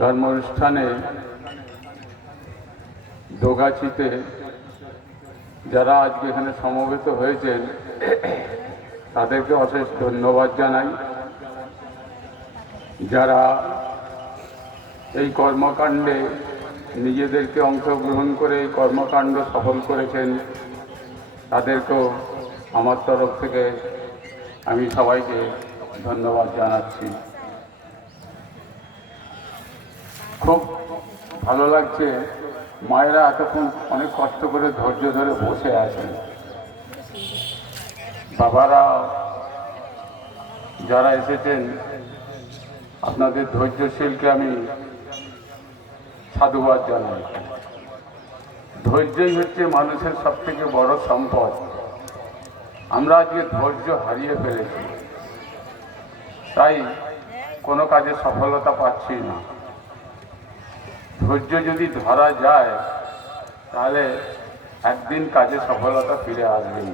ধর্ম অনুষ্ঠানে দোগাছিতে যারা আজকে এখানে সমবেত হয়েছেন তাদেরকে অশেষ ধন্যবাদ জানাই। যারা এই কর্মকাণ্ডে নিজেদেরকে অংশগ্রহণ করে এই কর্মকাণ্ড সফল করেছেন তাদেরকেও আমার তরফ থেকে আমি সবাইকে ধন্যবাদ জানাচ্ছি। খুব ভালো লাগছে, মায়েরা এতক্ষণ অনেক কষ্ট করে ধৈর্য ধরে বসে আছেন। বাবারা যারা এসেছেন আপনাদের ধৈর্যশীলকে আমি সাধুবাদ জানাই। ধৈর্যই হচ্ছে মানুষের সবথেকে বড় সম্পদ। আমরা আজকে ধৈর্য হারিয়ে ফেলেছি, তাই কোনো কাজে সফলতা পাচ্ছি না। ধৈর্য যদি ধরা যায় তাহলে একদিন কাজে সফলতা ফিরে আসবেই।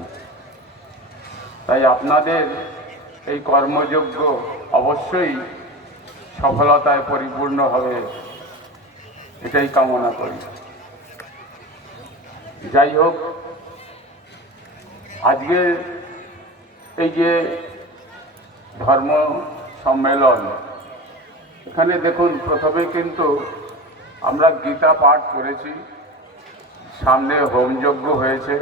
তাই আপনাদের এই কর্মযজ্ঞ অবশ্যই সফলতায় পরিপূর্ণ হবে, এটাই কামনা করি। যাই হোক, আজকে এই যে ধর্ম সম্মেলন, এখানে দেখুন প্রথমে কিন্তু আমরা গীতা পাঠ করেছি, সামনে হোমযজ্ঞ হয়েছে,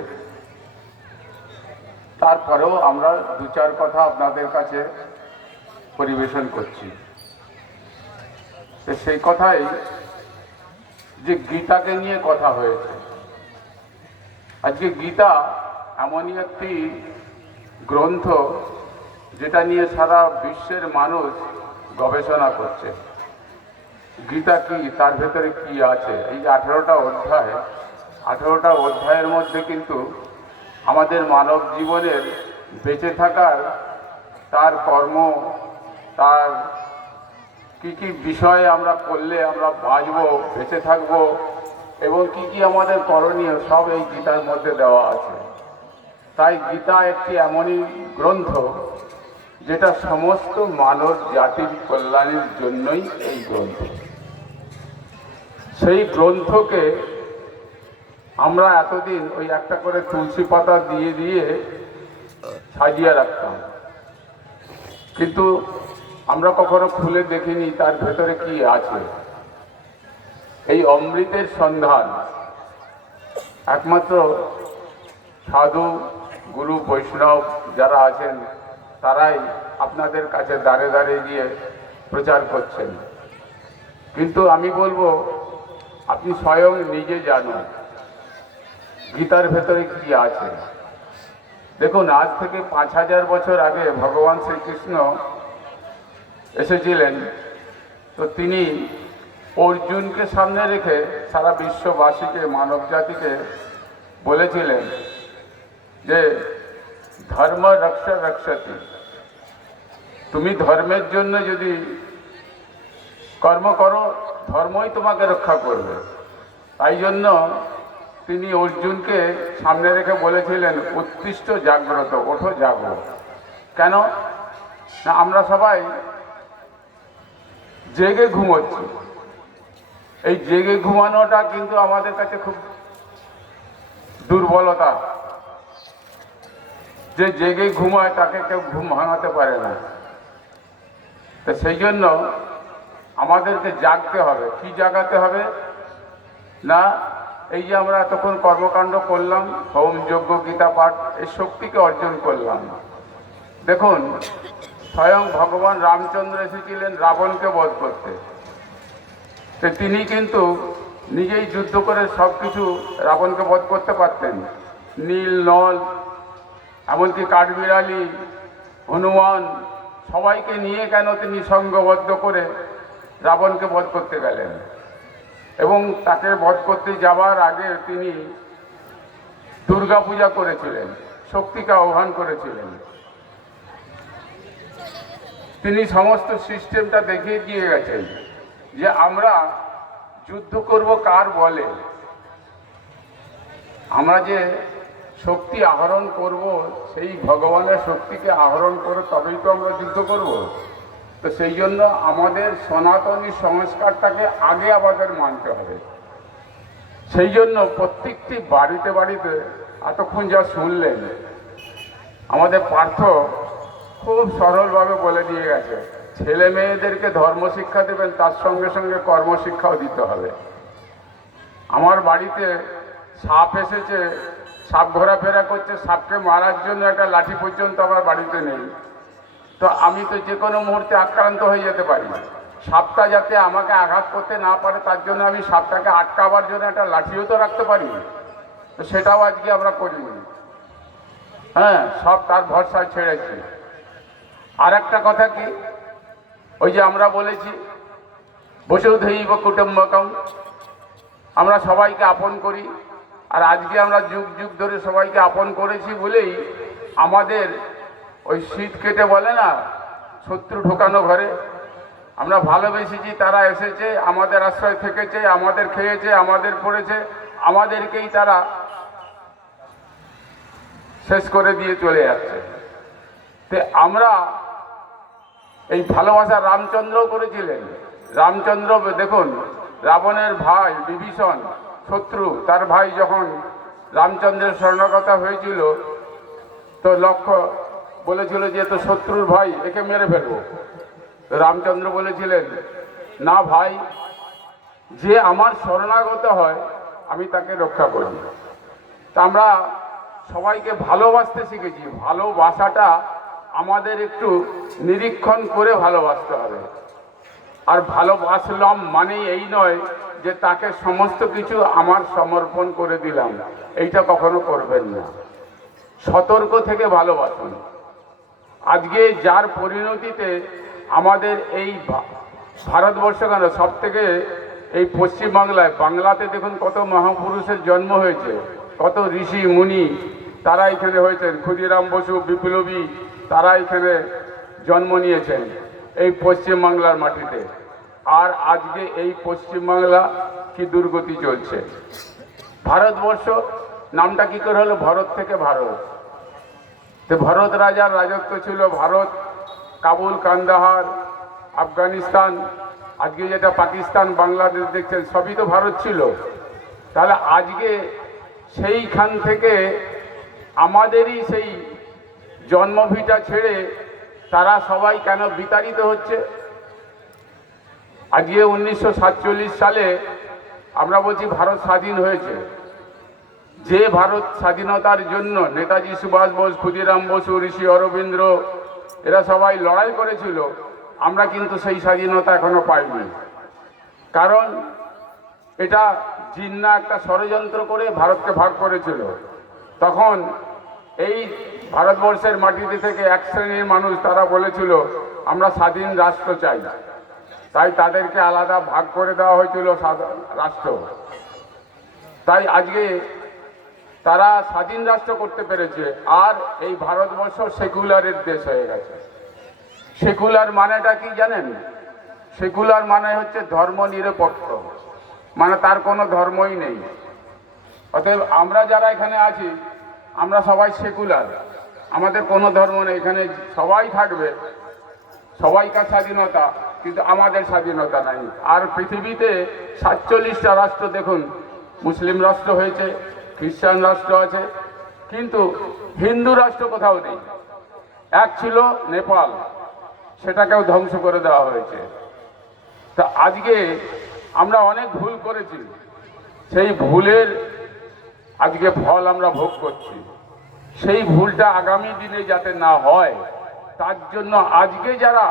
তারপরেও আমরা দু চার কথা আপনাদের কাছে পরিবেশন করছি। সেই কথাই যে গীতাকে নিয়ে কথা হয়েছে। আজকে গীতা এমনই একটি গ্রন্থ যেটা নিয়ে সারা বিশ্বের মানুষ গবেষণা করছে। গীতা কি, তার ভেতরে কি আছে? এই যে 18টা অধ্যায়ের মধ্যে কিন্তু আমাদের মানব জীবনের বেঁচে থাকার, তার কর্ম, তার কি কি বিষয়ে আমরা করলে আমরা বাঁচবো, বেঁচে থাকবো এবং কি কি আমাদের করণীয়, সব এই গীতার মধ্যে দেওয়া আছে। তাই গীতা একটি এমনই গ্রন্থ যেটা সমস্ত মানব জাতির কল্যাণের জন্যই এই গ্রন্থ। সেই গ্রন্থকে আমরা এতদিন ওই একটা করে তুলসী পাতা দিয়ে দিয়ে সাজিয়ে রাখতাম, কিন্তু আমরা কখনো খুলে দেখিনি তার ভেতরে কি আছে। এই অমৃতের সন্ধান একমাত্র সাধু, গুরু, বৈষ্ণব যারা আছেন তারাই আপনাদের কাছে দাঁড়ে দাঁড়ে গিয়ে প্রচার করছেন। কিন্তু আমি বলবো আপনি স্বয়ং নিজে জানুন গীতার ভেতরে কি আছে। দেখুন, আজ থেকে 5000 বছর আগে ভগবান শ্রীকৃষ্ণ এসেছিলেন, তো তিনি অর্জুনকে সামনে রেখে সারা বিশ্ববাসীকে, মানব জাতিকে বলেছিলেন যে ধর্ম রক্ষা রক্ষতি, তুমি ধর্মের জন্য যদি কর্ম করো ধর্মই তোমাকে রক্ষা করবে। তাই জন্য তিনি অর্জুনকে সামনে রেখে বলেছিলেন উৎকৃষ্ট জাগ্রত, ওঠো জাগো। কেন না, আমরা সবাই জেগে ঘুমোচ্ছি। এই জেগে ঘুমানোটা কিন্তু আমাদের কাছে খুব দুর্বলতা। যে জেগে ঘুমায় তাকে কেউ ঘুম ভাঙাতে পারে না। তো সেই জন্য আমাদেরকে জাগতে হবে। কি জাগাতে হবে না, এই যে আমরা এতক্ষণ কর্মকাণ্ড করলাম, হোম, যজ্ঞ, গীতা পাঠ, এই শক্তিকে অর্জন করলাম। দেখুন, স্বয়ং ভগবান রামচন্দ্র এসেছিলেন রাবণকে বধ করতে। তো তিনি কিন্তু নিজেই যুদ্ধ করে সব কিছু রাবণকে বধ করতে পারতেন। নীল, নল, এমনকি কাঠবিড়ালি, হনুমান, সবাইকে নিয়ে কেন তিনি সংঘবদ্ধ করে রাবণকে বধ করতে গেলেন? এবং তাকে বধ করতে যাওয়ার আগে তিনি দুর্গা পূজা করেছিলেন, শক্তিকে আহ্বান করেছিলেন। তিনি সমস্ত সিস্টেমটা দেখিয়ে দিয়ে গেছেন যে আমরা যুদ্ধ করব কার বলে। আমরা যে শক্তি আহরণ করব, সেই ভগবানের শক্তিকে আহরণ করে তবেই তো আমরা যুদ্ধ করব। তো সেই জন্য আমাদের সনাতনী সংস্কারটাকে আগে আমাদের মানতে হবে। সেই জন্য প্রত্যেকটি বাড়িতে বাড়িতে এতক্ষণ যা শুনলেন, আমাদের পার্থ খুব সরলভাবে বলে দিয়ে গেছে, ছেলে মেয়েদেরকে ধর্ম শিক্ষা দেবেন, তার সঙ্গে সঙ্গে কর্মশিক্ষাও দিতে হবে। আমার বাড়িতে সাপ এসেছে, সাপ ঘোরাফেরা করছে, সাপকে মারার জন্য একটা লাঠি পর্যন্ত আমার বাড়িতে নেই। তো আমি তো যে কোনো মুহূর্তে আক্রান্ত হয়ে যেতে পারি। সাপটা যাতে আমাকে আঘাত করতে না পারে তার জন্য আমি সাপটাকে আটকাবার জন্য একটা লাঠিও তো রাখতে পারি। তো সেটাও আজকে আমরা করিনি। হ্যাঁ, সব তার ভরসায় ছেড়েছি। আর একটা কথা কি, ওই যে আমরা বলেছি বসুধৈব কুটুম্বকম, আমরা সবাইকে আপন করি। আর আজকে আমরা যুগ যুগ ধরে সবাইকে আপন করেছি বলেই আমাদের ওই শীত কেটে বলে না, শত্রু ঢোকানো ঘরে। আমরা ভালোবেসেছি, তারা এসেছে, আমাদের আশ্রয় থেকেছে, আমাদের খেয়েছে, আমাদের পড়েছে, আমাদেরকেই তারা শেষ করে দিয়ে চলে যাচ্ছে। তে আমরা এই ভালোবাসা রামচন্দ্রও করেছিলেন। রামচন্দ্র দেখুন, রাবণের ভাই বিভীষণ, শত্রু, তার ভাই যখন রামচন্দ্রের শরণাগত হয়েছিল, তো লক্ষ্য বলেছিল যে তো শত্রুর ভাই, একে মেরে ফেলবো। রামচন্দ্র বলেছিলেন, না ভাই, যে আমার শরণাগত হয় আমি তাকে রক্ষা করি। তা আমরা সবাইকে ভালোবাসতে শিখেছি। ভালোবাসাটা আমাদের একটু নিরীক্ষণ করে ভালোবাসতে হবে। আর ভালোবাসলাম মানে এই নয় যে তাকে সমস্ত কিছু আমার সমর্পণ করে দিলাম, এইটা কখনো করবেন না। সতর্ক থেকে ভালোবাসুন। আজকে যার পরিণতিতে আমাদের এই ভারতবর্ষ কেন, সব থেকে এই পশ্চিমবাংলায়, বাংলাতে দেখুন কত মহাপুরুষের জন্ম হয়েছে, কত ঋষি মুনি তারা এখানে হয়েছেন, ক্ষুদিরাম বসু বিপ্লবী, তারা এখানে জন্ম নিয়েছেন এই পশ্চিমবাংলার মাটিতে। আর আজকে এই পশ্চিমবাংলা কি দুর্গতি চলছে। ভারতবর্ষ নামটা কি করে হলো, ভারত থেকে ভারত। তো ভারত রাজার রাজত্ব ছিল, ভারত, কাবুল, কান্দাহার, আফগানিস্তান, আজকে যেটা পাকিস্তান, বাংলাদেশ দেখছেন, সবই তো ভারত ছিল। তাহলে আজকে সেইখান থেকে আমাদেরই সেই জন্মভিটা ছেড়ে তারা সবাই কেন বিতাড়িত হচ্ছে। আজকে 1947 সালে আমরা বলছি ভারত স্বাধীন হয়েছে। যে ভারত স্বাধীনতার জন্য নেতাজি সুভাষ বোস, ক্ষুদিরাম বসু, ঋষি অরবিন্দ এরা সবাই লড়াই করেছিল, আমরা কিন্তু সেই স্বাধীনতা এখনো পাইনি। কারণ এটা জিন্না একটা ষড়যন্ত্র করে ভারতকে ভাগ করেছিল। তখন এই ভারতবর্ষের মাটিতে থেকে এক শ্রেণীর মানুষ তারা বলেছিল আমরা স্বাধীন রাষ্ট্র চাই, তাই তাদেরকে আলাদা ভাগ করে দেওয়া হয়েছিল রাষ্ট্র। তাই আজকে তারা স্বাধীন রাষ্ট্র করতে পেরেছে। আর এই ভারতবর্ষ সেকুলারের দেশ হয়ে গেছে। সেকুলার মানেটা কি জানেন? সেকুলার মানে হচ্ছে ধর্ম নিরপেক্ষ, মানে তার কোনো ধর্মই নেই। অতএব আমরা যারা এখানে আছি আমরা সবাই সেকুলার, আমাদের কোনো ধর্ম নেই। এখানে সবাই থাকবে, সবাইকার স্বাধীনতা, কিন্তু আমাদের স্বাধীনতা নাই। আর পৃথিবীতে 47টা রাষ্ট্র দেখুন, মুসলিম রাষ্ট্র হয়েছে, খ্রিস্টান রাষ্ট্র আছে, কিন্তু হিন্দু রাষ্ট্র কোথাও নেই। এক ছিল নেপাল, সেটাকেও ধ্বংস করে দেওয়া হয়েছে। তা আজকে আমরা অনেক ভুল করেছি, সেই ভুলের আজকে ফল আমরা ভোগ করছি। সেই ভুলটা আগামী দিনে যাতে না হয় তার জন্য আজকে যারা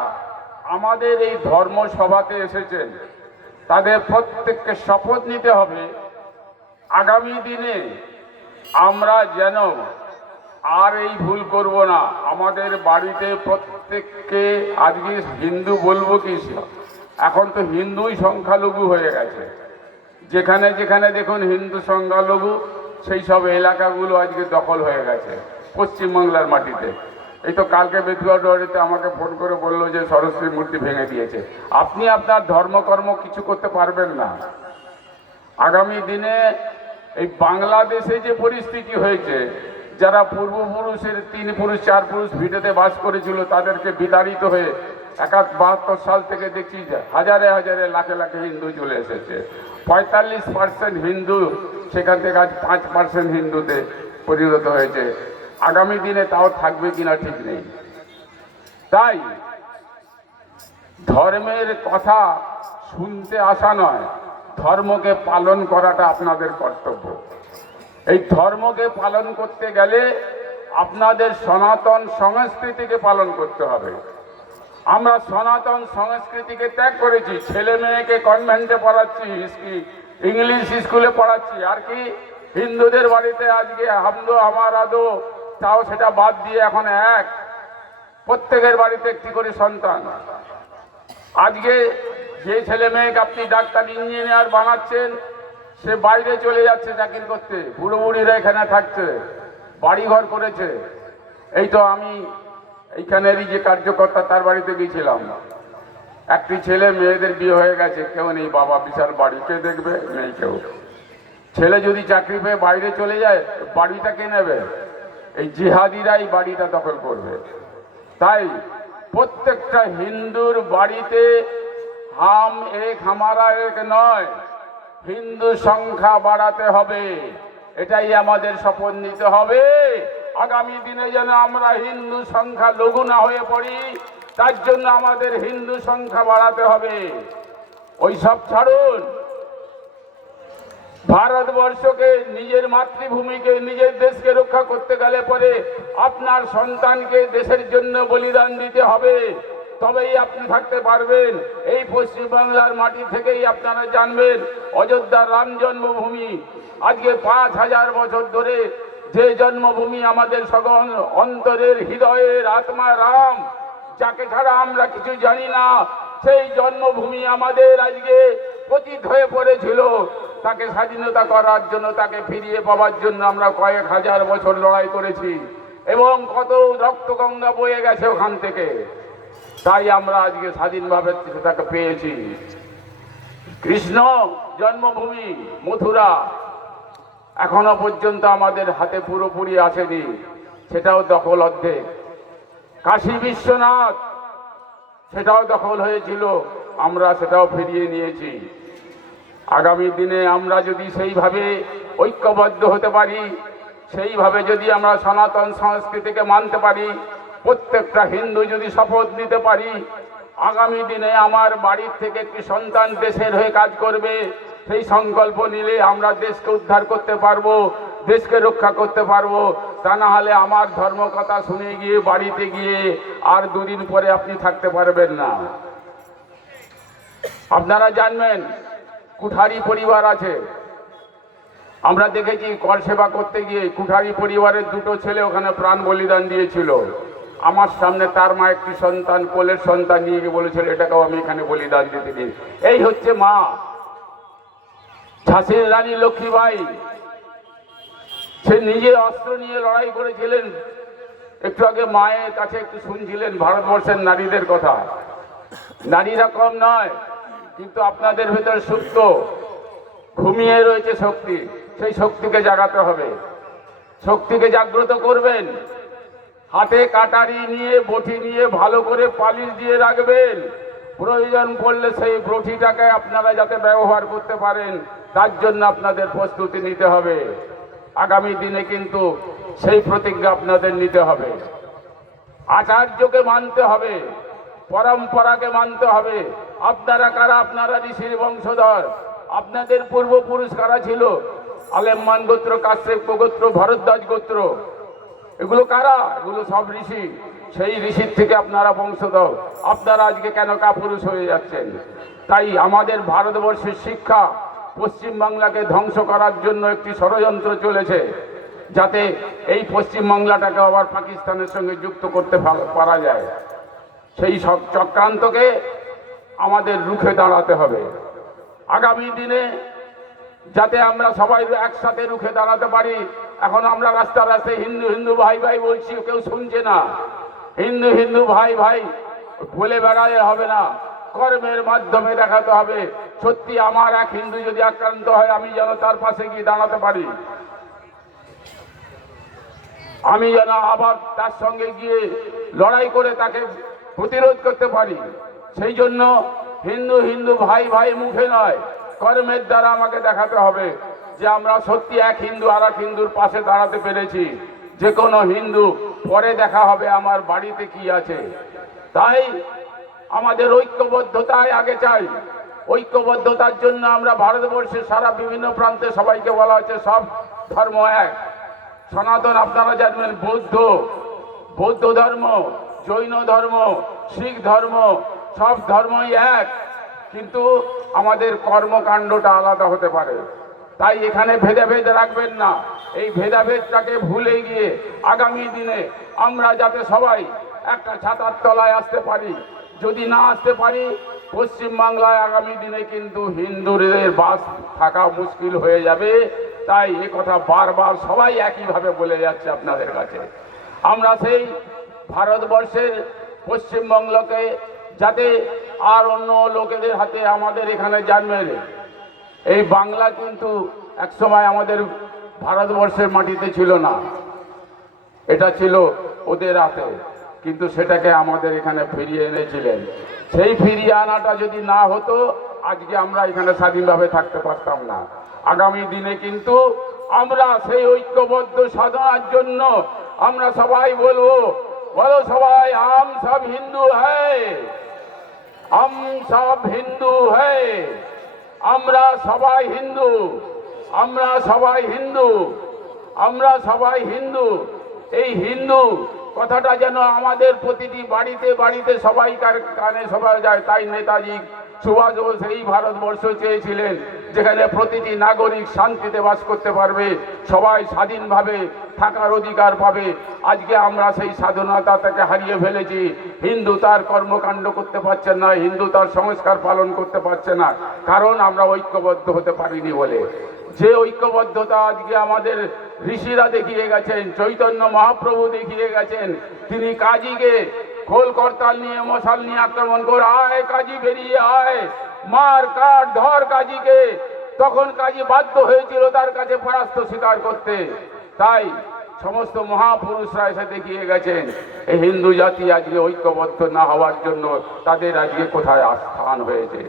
আমাদের এই ধর্মসভাতে এসেছেন তাদের প্রত্যেককে শপথ নিতে হবে আগামী দিনে আমরা যেন আর এই ভুল করব না। আমাদের বাড়িতে প্রত্যেককে, আজকে হিন্দু বলবো কি, এখন তো হিন্দুই সংখ্যালঘু হয়ে গেছে। যেখানে যেখানে দেখুন হিন্দু সংখ্যালঘু, সেই সব এলাকাগুলো আজকে দখল হয়ে গেছে পশ্চিমবাংলার মাটিতে। এই তো কালকে বেতুয়াডুয়ারিতে আমাকে ফোন করে বললো যে সরস্বতী মূর্তি ভেঙে দিয়েছে। আপনি আপনার ধর্মকর্ম কিছু করতে পারবেন না। আগামী দিনে এই বাংলাদেশে যে পরিস্থিতি হয়েছে, যারা পূর্বপুরুষের 3 পুরুষ 4 পুরুষ ভিটেতে বাস করেছিল তাদেরকে বিতাড়িত হয়ে 71-72 সাল থেকে দেখছি যে হাজারে হাজারে লাখে লাখে হিন্দু চলে এসেছে। 45% হিন্দু, সেখান থেকে আজ 5% হিন্দুতে পরিণত হয়েছে। আগামী দিনে তাও থাকবে কিনা ঠিক নেই। তাই ধর্মের কথা শুনতে আসা নয়, ধর্মকে পালন করাটা আপনাদের কর্তব্য। এই ধর্মকে পালন করতে গেলে আপনাদের সনাতন সংস্কৃতিকে পালন করতে হবে। আমরা সনাতন সংস্কৃতিকে ত্যাগ করেছি, ছেলে মেয়েকে কনভেন্টে পড়াচ্ছি, ইংলিশ স্কুলে পড়াচ্ছি, আর কি হিন্দুদের বাড়িতে আজকে হামদো আমার আদো, তাও সেটা বাদ দিয়ে এখন এক প্রত্যেকের বাড়িতে একটি করে সন্তান। আজকে যে ছেলে মেয়েকে আপনি ডাক্তার ইঞ্জিনিয়ার বানাচ্ছেন, সে বাইরে চলে যাচ্ছে চাকরি করতে, বুড়ো বুড়িরা এখানে থাকছে, বাড়িঘর করেছে। এই তো আমি এইখানেরই যে কার্যকর্তা তার বাড়িতে গেছিলাম, একটি ছেলে মেয়েদের বিয়ে হয়ে গেছে, কেউ নেই, বাবা বিশাল বাড়ি, কে দেখবে? নেই কেউ। ছেলে যদি চাকরি পেয়ে বাইরে চলে যায়, বাড়িটা কে নেবে? এই জিহাদিরাই বাড়িটা দখল করবে। তাই প্রত্যেকটা হিন্দুর বাড়িতে হাম এক হামারা এক নয়, হিন্দু সংখ্যা বাড়াতে হবে। এটাই আমাদের শপথ নিতে হবে। আগামী দিনে যেন আমরা হিন্দু সংখ্যা লঘু না হয়ে পড়ি, তার জন্য আমাদের হিন্দু সংখ্যা বাড়াতে হবে। ওই সব ছাড়ুন, ভারতবর্ষকে, নিজের মাতৃভূমিকে, নিজের দেশকে রক্ষা করতে গেলে পরে আপনার সন্তানকে দেশের জন্য বলিদান দিতে হবে, তবেই আপনি থাকতে পারবেন। এই পশ্চিমবাংলার মাটি থেকেই আপনারা জানবেন অযোধ্যার রাম জন্মভূমি আজকে 5000 বছর ধরে যে জন্মভূমি, আমাদের সকল অন্তরের হৃদয়ের আত্মা রাম, যাকে ছাড়া আমরা কিছু জানি না, সেই জন্মভূমি আমাদের আজকে পতিত হয়ে পড়েছিল। তাকে স্বাধীনতা করার জন্য, তাকে ফিরিয়ে পাওয়ার জন্য আমরা কয়েক হাজার বছর লড়াই করেছি এবং কত রক্তগঙ্গা বয়ে গেছে ওখান থেকে। তাই আমরা আজকে স্বাধীনভাবে সেটাকে পেয়েছি। কৃষ্ণ জন্মভূমি মথুরা এখনো পর্যন্ত আমাদের হাতে পুরোপুরি আসেনি, সেটাও দখল অর্ধেক। কাশী বিশ্বনাথ সেটাও দখল হয়েছিল, আমরা সেটাও ফিরিয়ে নিয়েছি। আগামী দিনে আমরা যদি সেইভাবে ঐক্যবদ্ধ হতে পারি, সেইভাবে যদি আমরা সনাতন সংস্কৃতিকে মানতে পারি, প্রত্যেকটা হিন্দু যদি শপথ নিতে পারি, আগামী দিনে আমার বাড়ির থেকে একটি সন্তান দেশের হয়ে কাজ করবে, সেই সংকল্প নিলে আমরা দেশকে উদ্ধার করতে পারবো, দেশকে রক্ষা করতে পারবো। তা না হলে আমার ধর্ম কথা শুনে গিয়ে বাড়িতে গিয়ে আর দুদিন পরে আপনি থাকতে পারবেন না। আপনারা জানবেন কুঠারি পরিবার আছে, আমরা দেখেছি কর সেবা করতে গিয়ে কুঠারি পরিবারের 2টো ছেলে ওখানে প্রাণ বলিদান দিয়েছিল। আমার সামনে তার মা একটি সন্তান, কোলের সন্তান নিয়ে গিয়ে বলেছিল এটাকেও আমি এখানে বলিদান দিতে দিই। এই হচ্ছে মা। ঝাঁসির রানী লক্ষ্মীবাই, সে নিজে অস্ত্র নিয়ে লড়াই করেছিলেন। একটু আগে মায়ের কাছে একটু শুনছিলেন ভারতবর্ষের নারীদের কথা। নারীরা কম নয়, কিন্তু আপনাদের ভেতর সুপ্ত ঘুমিয়ে রয়েছে শক্তি, সেই শক্তিকে জাগাতে হবে, শক্তিকে জাগ্রত করবেন। হাতে কাটারি নিয়ে, বটি নিয়ে ভালো করে পালিশ দিয়ে রাখবেন। প্রয়োজন পড়লে সেই বটিটাকে আপনারা যাতে ব্যবহার করতে পারেন, তার জন্য আপনাদের প্রস্তুতি নিতে হবে। আগামী দিনে কিন্তু সেই প্রতিজ্ঞা আপনাদের নিতে হবে। আচার্যকে মানতে হবে, পরম্পরাকে মানতে হবে। আপনারা কারা? আপনারা ঋষির বংশধর। আপনাদের পূর্বপুরুষ কারা ছিল? আলেম্মান গোত্র, কাশ্যপ গোত্র, ভরদ্বাজ গোত্র। এগুলো কারা? এগুলো সব ঋষি। সেই ঋষির থেকে আপনারা বংশধর। আপনারা আজকে কেন কাপুরুষ হয়ে যাচ্ছেন? তাই আমাদের ভারতবর্ষের শিক্ষা পশ্চিমবাংলাকে ধ্বংস করার জন্য একটি ষড়যন্ত্র চলেছে, যাতে এই পশ্চিমবাংলাটাকে আবার পাকিস্তানের সঙ্গে যুক্ত করতে পারা যায়। সেই সব চক্রান্তকে আমাদের রুখে দাঁড়াতে হবে। আগামী দিনে যাতে আমরা সবাই একসাথে রুখে দাঁড়াতে পারি। এখন আমরা রাস্তা রাস্তায় হিন্দু হিন্দু ভাই ভাই বলছি, কেউ শুনছে না। হিন্দু হিন্দু ভাই ভাই বলে বেড়ালে হবে না, কর্মের মাধ্যমে দেখাতে হবে। সত্যি আমার এক হিন্দু যদি আক্রান্ত হয়, আমি যেন তার পাশে গিয়ে দাঁড়াতে পারি, আমি যেন আবার তার সঙ্গে গিয়ে লড়াই করে তাকে প্রতিরোধ করতে পারি। সেই জন্য হিন্দু হিন্দু ভাই ভাই মুখে নয়, কর্মের দ্বারা আমাকে দেখাতে হবে যে আমরা সত্যি এক হিন্দু আর এক হিন্দুর পাশে দাঁড়াতে পেরেছি। যে কোনো হিন্দু পরে দেখা হবে আমার বাড়িতে কি আছে। তাই আমাদের ঐক্যবদ্ধতায় আগে চাই। ঐক্যবদ্ধতার জন্য আমরা ভারতবর্ষের সারা বিভিন্ন প্রান্তে সবাইকে বলা হচ্ছে সব ধর্ম এক। সনাতন আপনারা জানবেন বৌদ্ধ ধর্ম, জৈন ধর্ম, শিখ ধর্ম, সব ধর্মই এক, কিন্তু আমাদের কর্মকাণ্ডটা আলাদা হতে পারে। তাই এখানে ভেদাভেদ রাখবেন না। এই ভেদাভেদটাকে ভুলে গিয়ে আগামী দিনে আমরা যাতে সবাই একটা ছাতার তলায় আসতে পারি। যদি না আসতে পারি, পশ্চিমবাংলায় আগামী দিনে কিন্তু হিন্দুদের বাস থাকা মুশকিল হয়ে যাবে। তাই এ কথা বারবার সবাই একইভাবে বলে যাচ্ছে আপনাদের কাছে। আমরা সেই ভারতবর্ষের পশ্চিমবঙ্গকে যাতে আর অন্য লোকেদের হাতে আমাদের এখানে জানবেন, এই বাংলা কিন্তু একসময় আমাদের ভারতবর্ষের মাটিতে ছিল না, এটা ছিল ওদের হাতে, কিন্তু সেটাকে আমাদের এখানে ফিরিয়ে এনেছিলেন। সেই ফিরিয়ে আনাটা যদি না হতো, আজকে আমরা এখানে স্বাধীনভাবে থাকতে পারতাম না। আগামী দিনে কিন্তু আমরা সেই ঐক্যবদ্ধ সাধনার জন্য আমরা সবাই বলবো, বলো সবাই, हम सब हिंदू है, हम सब हिंदू है। আমরা সবাই হিন্দু, আমরা সবাই হিন্দু, আমরা সবাই হিন্দু। এই হিন্দু কথাটা যেন আমাদের প্রতিটি বাড়িতে বাড়িতে সবাই কানে সবাই যায়। তাই নেতাজি সুভাষ বোস এই ভারতবর্ষ চেয়েছিলেন যেখানে প্রতিটি নাগরিক শান্তিতে বাস করতে পারবে, সবাই স্বাধীনভাবে থাকার অধিকার পাবে। আজকে আমরা সেই স্বাধীনতাটাকে হারিয়ে ফেলেছি। হিন্দু তার কর্মকাণ্ড করতে পারছে না, হিন্দু তার সংস্কার পালন করতে পারছে না, কারণ আমরা ঐক্যবদ্ধ হতে পারিনি বলে। যে ঐক্যবদ্ধতা আজকে আমাদের ঋষিরা দেখিয়ে গেছেন, চৈতন্য মহাপ্রভু দেখিয়ে গেছেন। তিনি কাজীকে খোল করতাল নিয়ে মশাল নিয়ে আক্রমণ করে, আয় কাজী বেরিয়ে আয়, মার কাট ধর কাজীকে। তখন কাজী বাধ্য হয়েছিল তার কাছে পরাস্ত স্বীকার করতে। তাই সমস্ত মহাপুরুষরা এসে দেখিয়ে গেছেন এই হিন্দু জাতি আজকে ঐক্যবদ্ধ না হওয়ার জন্য তাদের আজকে কোথায় স্থান হয়েছে।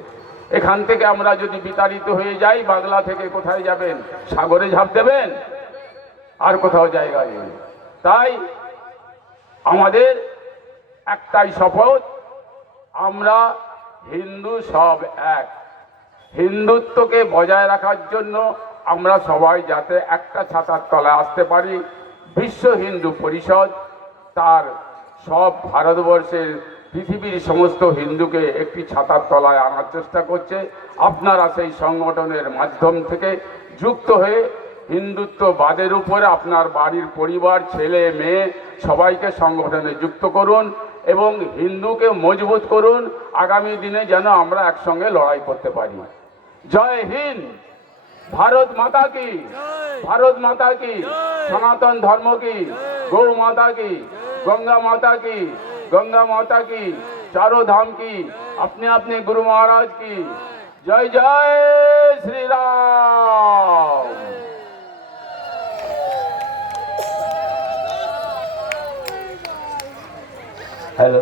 এখান থেকে আমরা যদি বিতাড়িত হয়ে যাই, বাংলা থেকে কোথায় যাবেন? সাগরে ঝাঁপ দেবেন? আর কোথাও জায়গা নেই। তাই আমাদের একটাই শপথ, আমরা হিন্দু সব এক। হিন্দুত্বকে বজায় রাখার জন্য আমরা সবাই যাতে একটা ছাতার তলায় আসতে পারি। বিশ্ব হিন্দু পরিষদ তার সব ভারতবর্ষের পৃথিবীর সমস্ত হিন্দুকে একটি ছাতার তলায় আনার চেষ্টা করছে। আপনারা সেই সংগঠনের মাধ্যম থেকে যুক্ত হয়ে হিন্দুত্ববাদের উপরে আপনার বাড়ির পরিবার, ছেলে মেয়ে সবাইকে সংগঠনে যুক্ত করুন এবং হিন্দুকে মজবুত করুন। আগামী দিনে যেন আমরা একসঙ্গে লড়াই করতে পারি। জয় হিন্দ, ভারত মাতা কি, ভারত মাতা কি, সনাতন ধর্ম কি, গৌ মাতা কি, गंगा माता की, गंगा माता की, चारों धाम की, अपने अपने गुरु महाराज की। जय जय श्री राम। হ্যালো,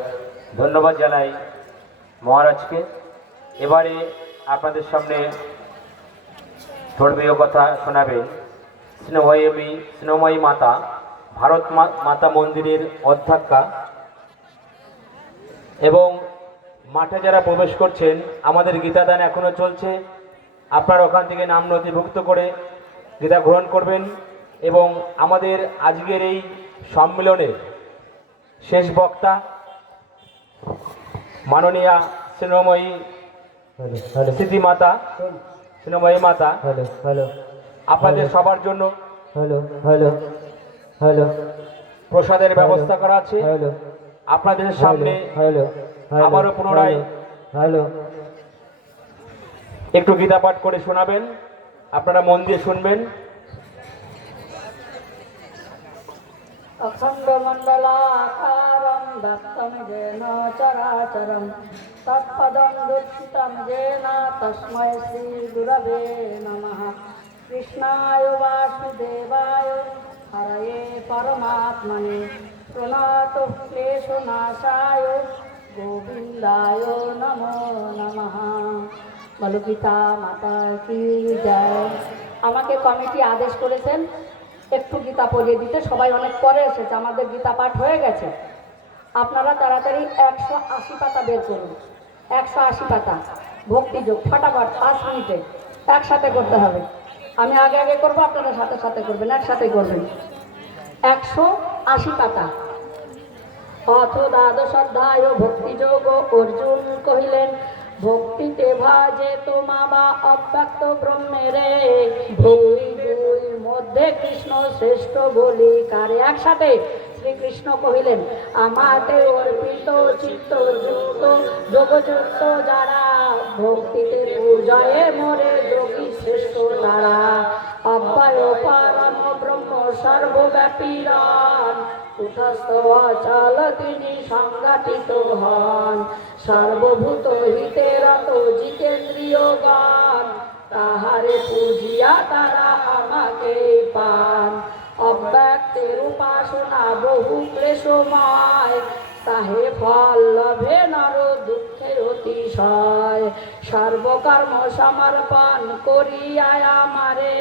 ধন্যবাদ জানাই মহারাজকে। এবারে আপনাদের সামনে ধর্মীয় কথা শোনাবেন স্নেহময়ী মাতা, ভারত মাতা মন্দিরের অধ্যক্ষা। এবং মাঠে যারা প্রবেশ করছেন, আমাদের গীতাদান এখনো চলছে। আপনারা ওখান থেকে নাম নথিভুক্ত করে গীতা গ্রহণ করবেন। এবং আমাদের আজকের এই সম্মেলনের শেষ বক্তা মাননীয়া স্নেহময়ী স্মৃতিমাতা, স্নেহময়ী মাতা আপনাদের সবার জন্য প্রসাদের ব্যবস্থা করা আছে। আপনাদের সামনে আবারও পুনরায় একটু গীতা পাঠ করে শোনাবেন, আপনারা মন দিয়ে শুনবেন। अखंड मंडलाकारं दत्तं येन चराचरं तत्पदं दीक्षितं येन तस्मै श्री गुरवे नमः। कृष्णाय वासुदेवाय हरये परमात्मने प्रणतः क्लेशनाशाय গোবিন্দায় নমো নমঃ। বলো গীতা মাতা কি জয়। আমাকে কমিটি আদেশ করেছেন একটু গীতা পড়িয়ে দিতে। সবাই অনেক পরে এসেছে, আমাদের গীতা পাঠ হয়ে গেছে। আপনারা তাড়াতাড়ি 180 পাতা বের করুন। 180 পাতা ভক্তিযোগ, ফটাফট 5 মিনিটে একসাথে করতে হবে। আমি আগে আগে করবো, আপনারা সাথে সাথে করবেন, একসাথে করবেন। 180 পাতা। অথ দ্বাদশ অধ্যায় ভক্তিযোগ। অর্জুন কহিলেন, ভক্তিতে ভাজে তো মামা অব্যক্ত ব্রহ্মেরে, দুই দুই মধ্যে কৃষ্ণ শ্রেষ্ঠ বলি কারে। একসাথে শ্রীকৃষ্ণ কহিলেন, আমাতে অর্পিত চিত্ত যুক্ত যোগযুক্ত যারা, ভক্তিতে পূজয়ে মোরে যোগী শ্রেষ্ঠ তারা। অব্যয় পরম ব্রহ্ম সর্বব্যাপী রান, কুটস্থ অচল তিনি সংঘাটিত হন। সর্বভূত হিতে রত জিতেন্দ্রিয়গণ, তাহারে পূজিয়া তারা আমাকে পান। অব্যক্তের উপাসনা বহু ক্লেশময়, তাহে ফল লভে নর দুঃখের অতিশয়। সর্বকর্ম সমর্পণ করিয়া আমারে,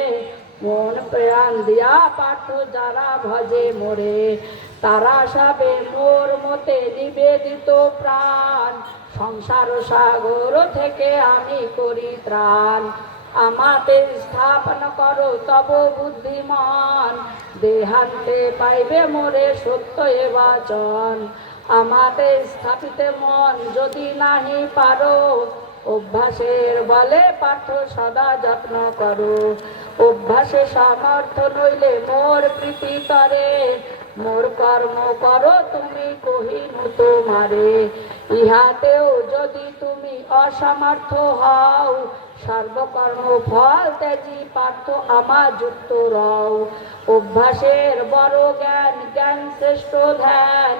মন প্রাণ দিয়া পার্থ যারা ভজে মোরে। তারা সবে মোর মতে নিবেদিত প্রাণ, সংসার সাগর থেকে আমি করি ত্রাণ। আমাতে স্থাপন করো তব বুদ্ধিমান, দেহান্তে পাইবে মোরে সত্য এ বাচন। আমাতে স্থাপিত মন যদি নাহি পারো, অভ্যাসের বলে পার্থ সদা যত্ন করো। অভ্যাসে সামর্থ্য নইলে মোর প্রীতি তরে, মোর কর্ম করো তুমি কহিনু তোমারে। ইহাতেও যদি তুমি অসমর্থ হও, সর্বকর্ম ফল ত্যাজি পার্থ আমার যুক্ত রও। অভ্যাসের বড় জ্ঞান, জ্ঞান শ্রেষ্ঠ ধ্যান,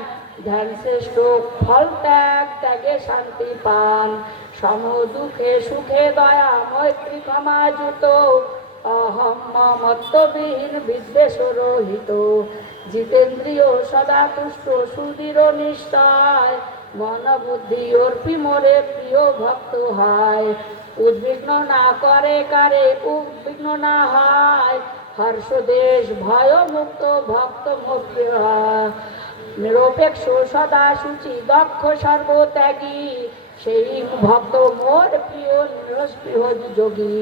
ধ্যান শ্রেষ্ঠ ফল ত্যাগ, ত্যাগে শান্তি পান। সম দুঃখে সুখে দয়া মৈত্রী ক্ষমা যুত, অহম মমত্ববিহীন বিদ্বেষ রহিত। জিতেন্দ্রিয় সদা তুষ্ট সুদৃঢ় নিষ্ঠায়, মন বুদ্ধি অর্পি মোরে প্রিয় ভক্ত হয়। উদ্বিগ্ন না করে কারে উদ্বিগ্ন না হয়, হর্ষ দেশ ভয় মুক্ত ভক্ত মুক্ত হয়। নিরপেক্ষ সদা সূচি দক্ষ সর্বত্যাগী, সেই ভক্ত মোর প্রিয় নিরস্পৃহ যোগী।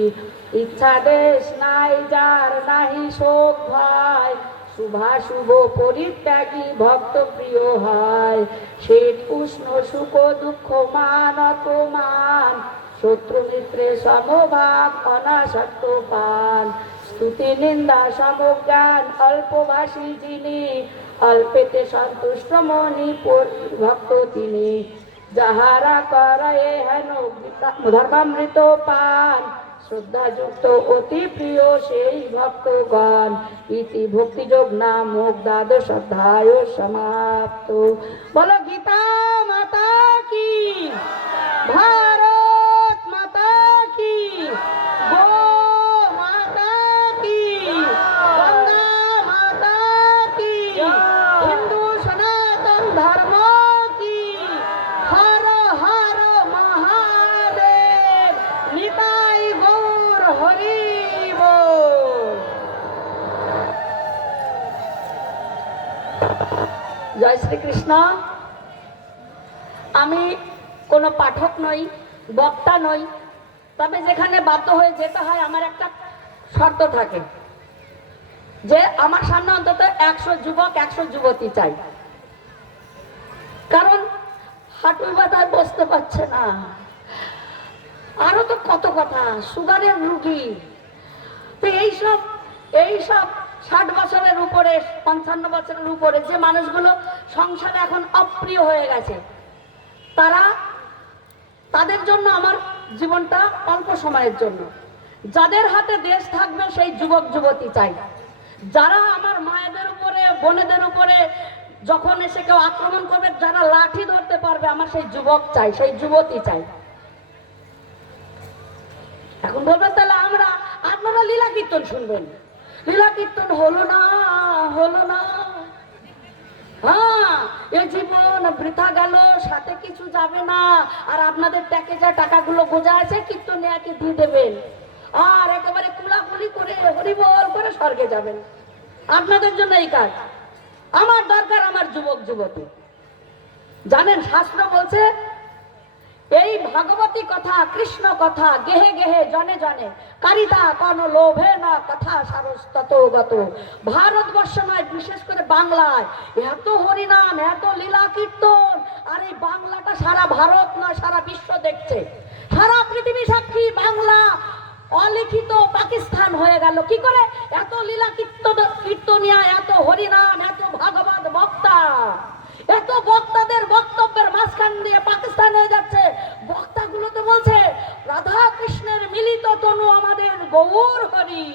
ইচ্ছা দেশ নাই যার নাহি শোক ভয়, শুভাশুভ পরিত্যাগী ভক্ত প্রিয় হয়। শীত উষ্ণ সুখ দুঃখ মান অপমান, শত্রু মিত্রে সমভাব অনাসক্ত পান। স্তুতি নিন্দা সমজ্ঞান অল্পভাষী যিনি, অল্পেতে সন্তুষ্ট মনি ভক্ত তিনি। যাহারা করে হেন ধর্মামৃত পান, শ্রদ্ধাযুক্ত অতি প্রিয় সেই ভক্তগণ। ইতি ভক্তিযোগ নামক দ্বাদশ অধ্যায় সমাপ্ত। বলো গীতা মাতা কি, ভারত মাতা কি, গো মাতা কি, গঙ্গা মাতা কি, হিন্দু সনাতন ধর্ম কি, হর হর মহাদেব, নিতাই গৌর হরি বল। জয় শ্রীকৃষ্ণ। আমি কোনো পাঠক নই, বক্তা নই, তবে যেখানে বাধ্য হয়ে যেতে হয় আমার একটা শর্ত থাকে যে আমার সামনে অন্তত 100 যুবক 100 যুবতী চাই। কারণ হাঁটুর ব্যথায় বসতে পারছে না, আরো তো কত কথা, সুগারের রুগী। তো এইসব 60 বছরের উপরে 55 বছরের উপরে যে মানুষগুলো সংসারে এখন অপ্রিয় হয়ে গেছে, তাদের জন্য আমার জীবনটা অল্প সময়ের জন্য। যাদের হাতে দেশ থাকবে সেই যুবক যুবতী চাই। যারা আমার মায়েদের উপরে বোনেদের উপরে যখন এসে কেউ আক্রমণ করবে, যারা লাঠি ধরতে পারবে, আমার সেই যুবক চাই, সেই যুবতী চাই। এখন বলবেন তাহলে আপনারা লীলা কীর্তন শুনবেন। লীলা কীর্তন হলো না, হ্যাঁ, এ জীবন বৃথা গেল, সাথে কিছু যাবে না। আর আপনাদের ট্যাকে যা টাকাগুলো গোজা আছে কীর্তনিয়াকে দিয়ে দেবেন, আর একেবারে কুলাকুলি করে হরিবল করে স্বর্গে যাবেন। আপনাদের জন্য এই কাজ। আমার দরকার আমার যুবক যুবতী। জানেন শাস্ত্র বলছে এই ভাগবতী কথা, কৃষ্ণ কথা, গেহে গেহে জনে জনে, কারিতা কন লোভে না কথা সারস্তত গত। ভারতবর্ষ নয়, বিশেষ করে বাংলায় এত হরিনাম, এত লীলা কীর্তন, আর এই বাংলাটা সারা ভারত নয় সারা বিশ্ব দেখছে, সারা পৃথিবী সাক্ষী। বাংলা অলিখিত পাকিস্তান হয়ে গেল কি করে? এত লীলা কীর্তনিয়া, এত হরিনাম, এত ভাগবত বক্তা, এত বক্তাদের বক্তব্যের মাঝখান দিয়ে পাকিস্তান হয়ে যাচ্ছে। বক্তাগুলো তো বলছে রাধা কৃষ্ণের মিলিত তনু আমাদের গৌর হরি,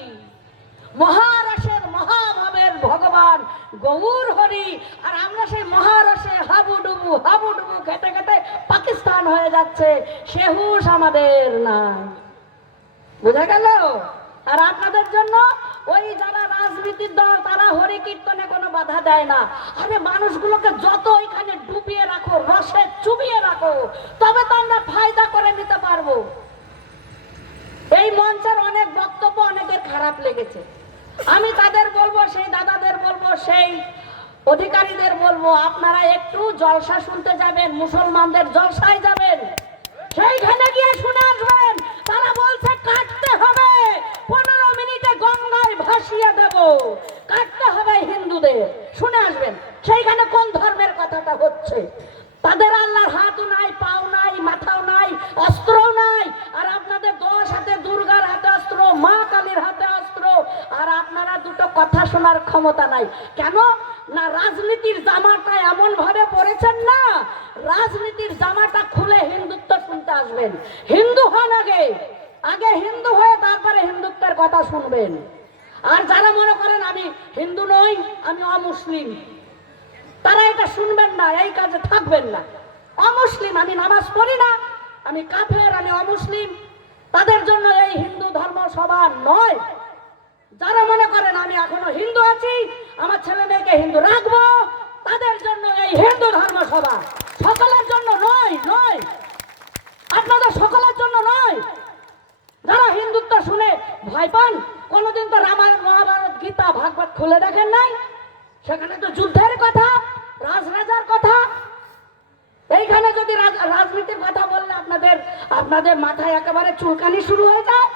মহারসের মহাভাবের ভগবান গৌর হরি। আর আমরা সেই মহারসে হাবুডুবু হাবুডুবু খেতে খেতে পাকিস্তান হয়ে যাচ্ছে, সে হুঁশ আমাদের নাই। বুঝা গেল? আর আপনাদের জন্য ওই যারা রাজনীতির দল তারা হরি কীর্তনে কোনো বাধা দেয় না। আরে মানুষগুলোকে যত এখানে ডুবিয়ে রাখো, রসে চুবিয়ে রাখো, তবে তো আমরা ফায়দা করে নিতে পারবো। এই মঞ্চের অনেক বক্তব্য অনেকের খারাপ লেগেছে। আমি তাদের বলবো, সেই দাদাদের বলবো, সেই অধিকারীদের বলবো, আপনারা একটু জলসা শুনতে যাবেন, মুসলমানদের জলসায় যাবেন, সেইখানে গিয়ে শুনে আসবেন। তারা বলছে কাটতে হবে, 15 মিনিটে গঙ্গায় ভাসিয়ে দেব, কাটতে হবে হিন্দুদের। শুনে আসবেন সেইখানে কোন ধর্মের কথাটা হচ্ছে। তাদের আল্লাহর হাতও নাই, পাও নাই, মাথাও নাই, অস্ত্রও নাই। আর আপনাদের 10 হাতে দুর্গার হাতে অস্ত্র, মা কালীর হাতে অস্ত্র, আর আপনারা দুটো কথা শোনার ক্ষমতা নাই। কেন না? রাজনীতির জামাটা এমন ভাবে পড়েছেন না, রাজনীতির জামাটা খুলে হিন্দুত্ব শুনতে আসবেন। হিন্দু হন আগে, আগে হিন্দু হয়ে তারপরে হিন্দুত্বের কথা শুনবেন। আর যারা মনে করেন আমি হিন্দু নই, আমি অমুসলিম, তারা এটা শুনবেন না, এই কাজে থাকবেন না। অমুসলিম, আমি নামাজ পড়ি না, আমি কাফের, আমি অমুসলিম, তাদের জন্য এই হিন্দু ধর্ম সভা নয়। যারা মনে করেন আমি এখনো হিন্দু আছি, আমার ছেলে মেয়েকে হিন্দু রাখবো, তাদের জন্য এই হিন্দু ধর্ম সভা। সকলের জন্য নয়, নয়, আপনাদের সকলের জন্য নয়। যারা হিন্দুত্ব শুনে ভয় পান, কোনোদিন তো রামায়ণ, মহাভারত, গীতা, ভাগবত খুলে দেখেন নাই? সেখানে তো যুদ্ধের কথা, রাজরাজার কথা। এইখানে যদি রাজনীতির কথা বললে আপনাদের মাথায় একেবারে চুলকানি শুরু হয়ে যায়।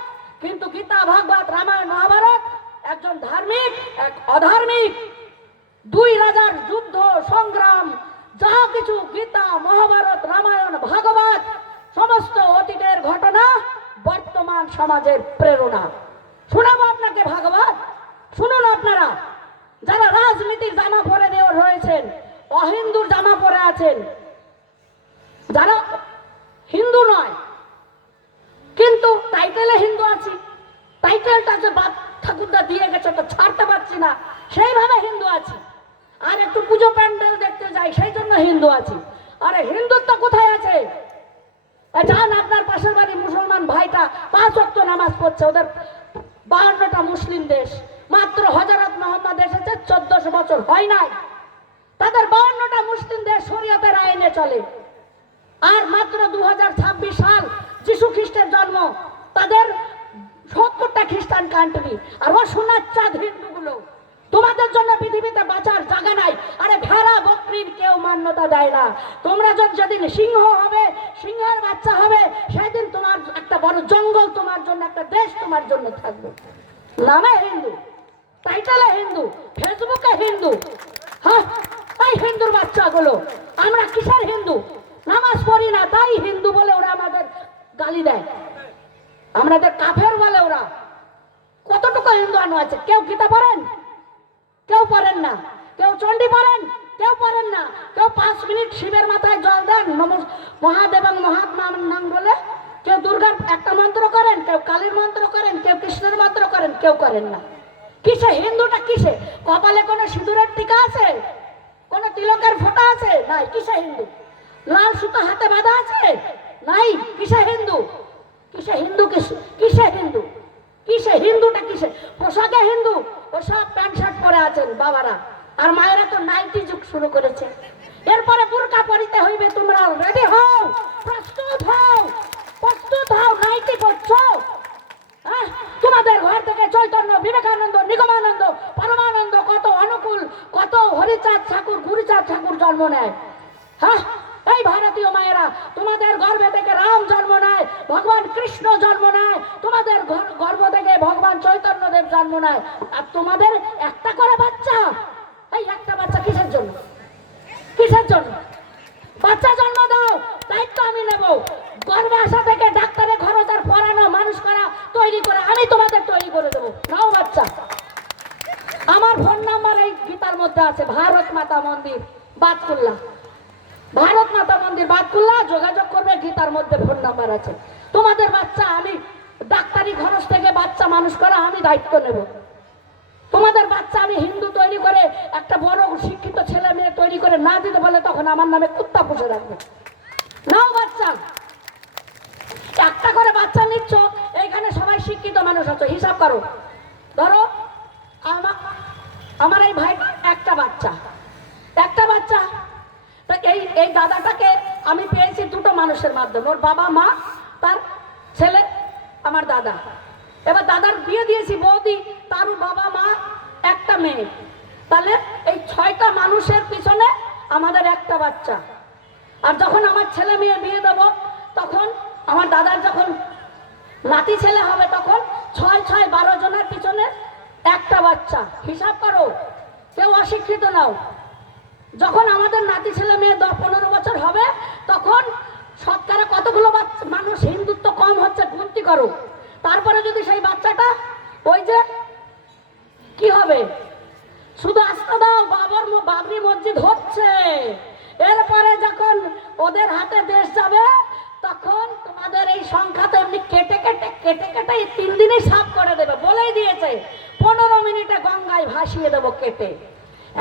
কিন্তু গীতা, ভাগবত, রামায়ণ, মহাভারত, একজন ধার্মিক, এক অধার্মিক, 2 রাজার যুদ্ধ সংগ্রাম, যা কিছু গীতা, মহাভারত, রামায়ণ, ভাগবত, সমস্ত অতীতের ঘটনা, বর্তমান সমাজের প্রেরণা। শোনাবো আপনাকে ভাগবত, শুনুন আপনারা। যারা রাজনীতির জামা পরে রয়েছেন, অহিন্দুর জামা পরে আছেন, যারা হিন্দু নয় কিন্তু টাইটেলে হিন্দু আছি, টাইটেলটা যে বাপ ঠাকুরদা দিয়ে গেছে তো ছাড়তে পারছি না, সেইভাবে হিন্দু আছি। আর একটু পুজো প্যান্ডেল দেখতে যাই, সেই জন্য হিন্দু আছি। আরে হিন্দুত্ব কোথায় আছে? যান আপনার পাশের বাড়ি মুসলমান ভাইটা 5 ওয়াক্ত নামাজ পড়ছে, ওদের 52টা মুসলিম দেশ, মাত্র হযরত মুহাম্মদ এসেছে 1400 বছর হয় নাই, তাদের 52টা মুসলিম দেশ শরীয়তের আইনে চলে। আর মাত্র 2026 সাল যিশু খ্রিস্টের জন্ম, তাদের 70টা খ্রিস্টান কান্ট্রি। আর ও সোনার চাঁদ হিন্দুগুলো, তোমাদের জন্য পৃথিবীতে বাঁচার জায়গা নাই। আরে ভেড়া বকরির কেউ মান্যতা দেয় না। তোমরা যেদিন সিংহ হবে, সিংহের বাচ্চা হবে, সেদিন তোমার একটা বড় জঙ্গল তোমার জন্য, একটা দেশ তোমার জন্য থাকবে। নামে হিন্দু, টাইটেলে হিন্দু, ফেসবুকে হিন্দু। হ্যাঁ, এই হিন্দুর বাচ্চাগুলো। আমরা কিসের হিন্দু? নামাজ পড়ি না তাই হিন্দু বলে ওরা আমাদের গালি দেয়, আমাদের কাফের বলে ওরা। কতটুকু হিন্দু আনো আছে? কেউ গীতা পড়েন? কেউ পড়েন না। কেউ চণ্ডী পড়েন? কেউ পড়েন না। কেউ 5 মিনিট শিবের মাথায় জল দেন, মহাদেব এবং মহাত্মা নাম বলে। কেউ দুর্গার একটা মন্ত্র করেন, কেউ কালীর মন্ত্র করেন, কেউ কৃষ্ণের মন্ত্র করেন, কেউ করেন না। কিসে হিন্দুটা? কিসে? কপালে কোনো সিঁদুরের টিকা আছে? কোনো তিলকের ফোঁটা আছে? নাই। কিসে হিন্দু? লাল সুতো হাতে বাঁধা আছে? নাই। কিসে হিন্দু? কিসে হিন্দু? কিসে হিন্দু? কিসে হিন্দুটা? কিসে? পোশাকে হিন্দু? পোশাক প্যান্ট শার্ট পরে আছেন বাবারা, আর মায়েরা তো নাইটি যুগ শুরু করেছে। এরপরে বুরকা পরিতে হইবে, তোমরা রেডি হও, প্রস্তুত হও, প্রস্তুত হও। নাইটি পরছো, হ্যাঁ? তোমাদের ঘর থেকে চৈতন্য, বিবেকানন্দ, নিগমানন্দ, পরমানন্দ, কত অনুকূল, কত হরিচাঁদ ঠাকুর, গুরুচাঁদ ঠাকুর জন্ম নেয়। হ্যাঁ, এই ভারতীয় মায়েরা, তোমাদের গর্ভে থেকে রাম জন্ম নেয়, ভগবান কৃষ্ণ জন্ম নেয়, তোমাদের গর্ভ থেকে ভগবান চৈতন্যদেব জন্ম নেয়। আর তোমাদের একটা করে বাচ্চা। এই একটা বাচ্চা কিসের জন্য? কিসের জন্য? বাচ্চা জন্ম দাও, দায়িত্ব আমি নেব। গর্ভে আসা থেকে ডাক্তারের খরচ আর পড়ানো, মানুষ করা, তৈরি করা আমি তোমাদের তৈরি করে দেবো। নাও বাচ্চা। আমার ফোন নাম্বার এই গীতার মধ্যে আছে, ভারত মাতা মন্দির বাতকুল্লা, ভারত মাতা মন্দির বাতকুল্লা, যোগাযোগ করবে, গীতার মধ্যে ফোন নাম্বার আছে। তোমাদের বাচ্চা আমি ডাক্তারি খরচ থেকে বাচ্চা মানুষ করা আমি দায়িত্ব নেব। তোমাদের বাচ্চা আমি হিন্দু তৈরি করে একটা বড় শিক্ষিত ছেলে মেয়ে তৈরি করে না দিতে বলে তখন আমার নামে কুত্তা পুষে রাখবে। নাও বাচ্চা। একটা করে বাচ্চা নিচ্ছ, এইখানে সবাই শিক্ষিত মানুষ আছো, হিসাব করো। ধরো আমার এই ভাই একটা বাচ্চা, একটা বাচ্চা। তো এই দাদাটাকে আমি পেয়েছি দুটো মানুষের মাধ্যমে, ওর বাবা মা, তার ছেলে, আমার দাদা। এবার দাদার বিয়ে দিয়েছি বৌদি, তারও বাবা মা, একটা মেয়ে। তাহলে এই 6টা মানুষের পিছনে আমাদের একটা বাচ্চা। আর যখন আমার ছেলে মেয়ে বিয়ে দেবো, তখন আমার দাদার যখন নাতি ছেলে হবে, তখন 6 6 12 জনের পিছনে একটা বাচ্চা। হিসাব করো, কেউ অশিক্ষিত নাও। যখন আমাদের নাতি ছেলে মেয়ে 10-15 বছর হবে, তখন শতকরা কতগুলো মানুষ হিন্দুত্ব কম হচ্ছে গুনতি করো। তারপরে যদি সেই বাচ্চাটা ওই যে কি হবে, শুধু আসতে দাও, বাবরি মসজিদ হচ্ছে। এরপরে যখন ওদের হাতে দেশ যাবে, তখন তোমাদের এই সংখ্যা তো এমনি কেটে কেটে কেটে কেটে 3 দিনই সাফ করে দেবে, বলেই দিয়েছে। 15 মিনিটে গঙ্গায় ভাসিয়ে দেবো কেটে।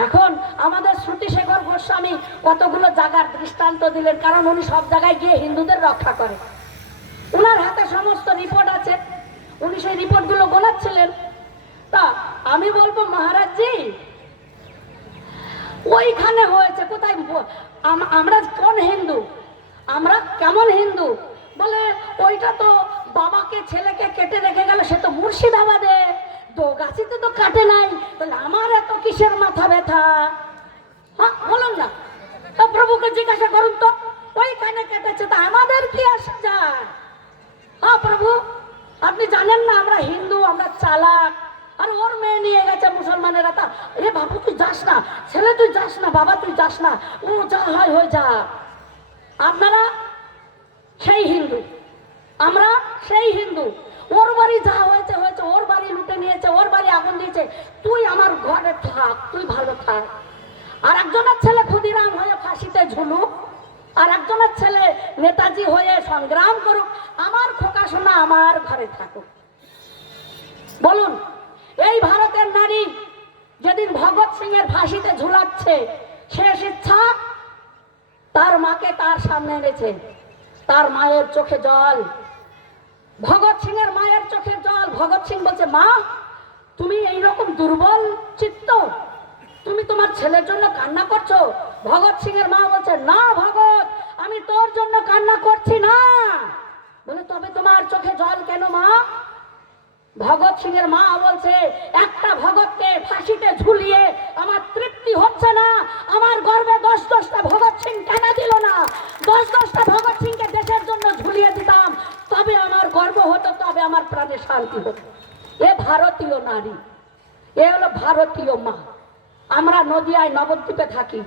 এখন আমাদের শ্রুতিশেখর গোস্বামী কতগুলো জায়গার দৃষ্টান্ত দিলেন, কারণ উনি সব জায়গায় গিয়ে হিন্দুদের রক্ষা করে। উনার হাতে সমস্ত রিপোর্ট আছে, উনি সেই রিপোর্টগুলো গোলাচ্ছিলেন। তা আমি বলবো মহারাজজি, ওইখানে হয়েছে কোথায়? আমরা কোন হিন্দু, আমরা কেমন হিন্দু? বলে ওইটা তো বাবাকে ছেলেকে কেটে রেখে গেল, সে তো মুর্শিদাবাদে, দোগাছিতে তো কাটে নাই। তাহলে আমার এত কিসের মাথা ব্যথা? হ্যাঁ বলুন না, তো প্রভুকে জিজ্ঞাসা করুন তো, ওইখানে কেটেছে, তা আমাদের কি আসে যায়? হ্যাঁ প্রভু, আপনি জানেন না আমরা হিন্দু, আমরা চালাক। আর ওর মেয়ে নিয়ে গেছে মুসলমানেরা, তা এ বাবু তুই যাস না, ছেলে তুই যাস না, বাবা তুই যাস না, ও যা হয় হয়ে যা। আপনারা সেই হিন্দু, আমরা সেই হিন্দু। ওর বাড়ি যা হয়েছে হয়েছে, ওর বাড়ি লুটে নিয়েছে, ওর বাড়ি আগুন দিয়েছে, তুই আমার ঘরে থাক, তুই ভালো থাক। আর একজনের ছেলে ক্ষুদিরাম হয়ে ফাঁসিতে ঝুলুক, আর একজনের ছেলে নেতাজি হয়ে সংগ্রাম করুক, আমার খোকা সোনা আমার ঘরে থাকুক। বলুন, এই ভারতের নারী যেদিন ভগৎ সিং এর ফাঁসিতে ঝুলাচ্ছে, শেষ ইচ্ছা তার মাকে তার সামনে এনেছে, তার মায়ের চোখে জল, ভগৎ সিং এর মায়ের চোখে জল। ভগৎ সিং বলছে, মা তুমি এইরকম দুর্বল চিত্ত, তুমি তোমার ছেলের জন্য কান্না করছো? ভগৎ সিং এর মা বলছে, না ভগৎ, আমি তোর জন্য কান্না করছি না। বলে তবে তোমার চোখে জল কেন মা? ভগৎ সিং এর মা বলছে, একটা ভগৎকে ফাঁসিতে ঝুলিয়ে আমার তৃপ্তি হচ্ছে না, আমার গর্বে 10-10টা ভগৎ সিং কেন দিল না? 10-10টা ভগৎ সিংকে দেশের জন্য ঝুলিয়ে দিতাম, তবে আমার গর্ব হতো, তবে আমার প্রাণে শান্তি হতো। এ ভারতীয় নারী, এ হলো ভারতীয় মা। আমরা নদিয়ায় নবদ্বীপে থাকি।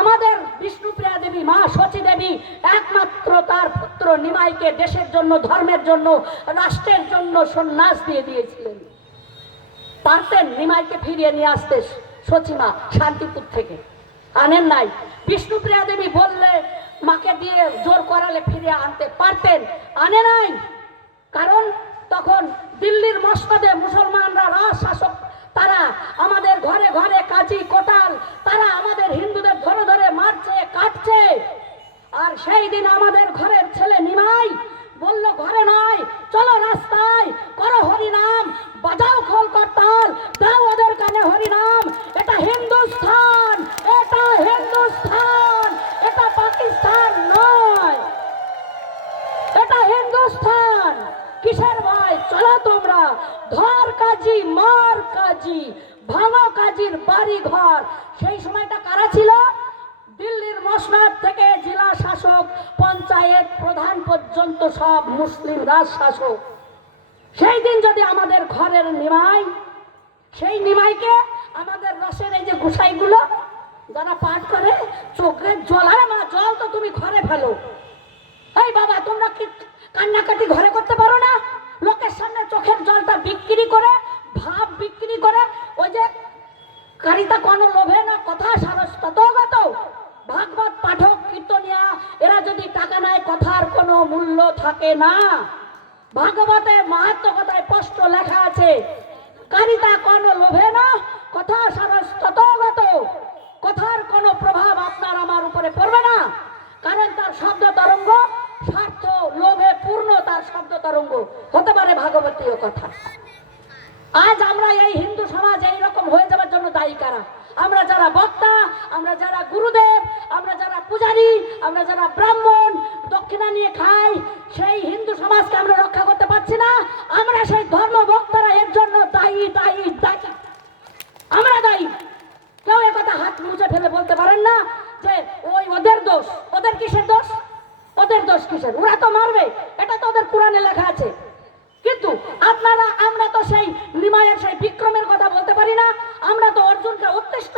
আমাদের বিষ্ণুপ্রিয়া দেবী মা সচী দেবী একমাত্র তার পুত্র নিমাইকে দেশের জন্য, ধর্মের জন্য, রাষ্ট্রের জন্য সন্ন্যাস দিয়ে দিয়েছিলেন। পারতেন নিমাইকে ফিরিয়ে নিয়ে আসতে সচীমা শান্তিপুর থেকে, আনেন নাই। বিষ্ণুপ্রিয়া দেবী বললে, মাকে দিয়ে জোর করালে ফিরিয়ে আনতে পারতেন, আনে নাই। কারণ তখন দিল্লির মসনদে মুসলমানরা রাজ শাসক, তারা আমাদের ঘরে ঘরে কাজী কোটাল, তারা আমাদের হিন্দুদের ধরে ধরে মারছে, কাটছে। আর সেই দিন আমাদের ঘরের ছেলে নিমাই বলল, ঘরে নয়, চলো রাস্তায়, করো হরিনাম, বাজাও খোল করতাল, দাও ওদের কানে হরিনাম। এটা হিন্দুস্থান, এটা হিন্দুস্থান, এটা পাকিস্তান নয়, এটা হিন্দুস্তান। কিসের ভয়? চলো তোমরা, ধর কাজী, মার কাজী, ভাঙো কাজীর বাড়ি ঘর। সেই সময়টা কারা ছিল? দিল্লির মসনদ থেকে জেলা শাসক, পঞ্চায়েত প্রধান পর্যন্ত সব মুসলিম রাজ শাসক। সেই দিন যদি আমাদের ঘরের নিমাই, সেই নিমাইকে আমাদের রসের এই যে গোসাইগুলো যারা পাঠ করে, চোখের জল, আরে মা জল তো তুমি ঘরে ফেলো। এই বাবা, তোমরা কি কান্নাকাটি ঘরে করতে পারো না? লোকের সামনে চোখের জলটা বিক্রি করে, ভাব বিক্রি করে, ওই যে কারিতা কোনো লোভে না কথা সারস ততগত। ভাগবত পাঠক, কীর্তনিয়া এরা যদি টাকা নেয়, কথার কোনো মূল্য থাকে না। ভাগবতের মাহাত্ম্য কথায় স্পষ্ট লেখা আছে, কারিতা কোনো লোভে না, কথা সারস ততগত। কথার কোনো প্রভাব আপনার আমার উপরে পড়বে না, কারণ তার শব্দ তরঙ্গ স্বার্থ লোভে পূর্ণ। তার শব্দ তরঙ্গ হতে পারে ভাগবতীয় কথা। আজ আমরা এই হিন্দু সমাজ এইরকম হয়ে যাওয়ার জন্য দায়ী কারা? আমরা যারা বক্তা, আমরা যারা গুরুদেব, আমরা যারা পূজারী, আমরা যারা ব্রাহ্মণ দক্ষিণা নিয়ে খাই, সেই হিন্দু সমাজকে আমরা রক্ষা করতে পারছি না। আমরা সেই ধর্ম বক্তারা এর জন্য দায়ী, দায়ী, দায়ী, আমরা দায়ী। কেউ একথা হাত মুছে ফেলে বলতে পারেন না যে ওই ওদের দোষ। ওদের কিসের দোষ? ওদের দোষ কিসের? ওরা তো মারবে, এটা তো ওদের কোরআনে লেখা আছে। কিন্তু আপনারা, আমরা তো সেই নিমায়ের সেই বিক্রমের কথা বলতে পারি না। আমরা তো অর্জুনকে উত্তিষ্ট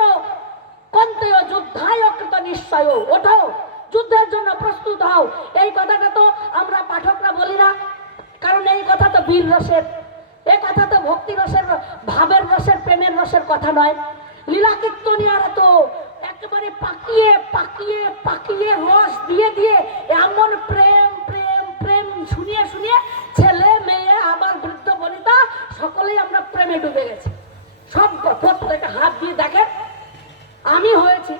কন্তেয় যুদ্ধায় অকৃত নিশ্চয়, ওঠো যুদ্ধের জন্য প্রস্তুত হও, এই কথাটা তো আমরা পাঠকরা বলি না। কারণ এই কথা তো বীর রসের, এই কথা তো ভক্তি রসের, ভাবের রসের, প্রেমের রসের কথা নয়। লীলা কীর্তনিয়ারা তো একেবারে পাকিয়ে পাকিয়ে পাকিয়ে রস দিয়ে দিয়ে এমন প্রেম প্রেম প্রেম শুনিয়ে শুনিয়ে ছেলে মেয়ে আবার বৃদ্ধ বনিতা সকলেই আমরা প্রেমে ডুবে গেছি। সব প্রত্যেকটা হাত দিয়ে দেখেন, আমি হয়েছি,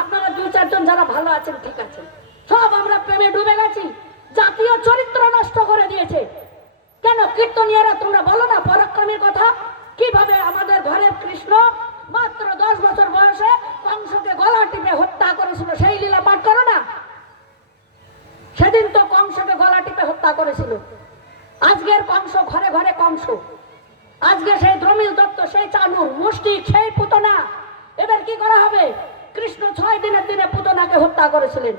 আপনারা দু চারজন যারা ভালো আছেন ঠিক আছেন, সব আমরা প্রেমে ডুবে গেছি। জাতীয় চরিত্র নষ্ট করে দিয়েছে। কেন কীর্তনিয়ারা তোমরা বলো না পরাক্রমের কথা? কিভাবে আমাদের ঘরের কৃষ্ণ মাত্র 10 বছর বয়সে কংসকে গলা টিপে হত্যা করেছিল, সেই লীলা পাঠ করো না? সেদিন তো কংসকে গলা টিপে হত্যা করেছিল। আজকের কংস ঘরে ঘরে কংস। আজকে সেই দ্রমিল দত্ত, সেই চানুর, মুষ্টিক, সেই পুতনা, এদের কি করা হবে? কৃষ্ণ 6 দিনের দিনে পুতনাকে হত্যা করেছিলেন।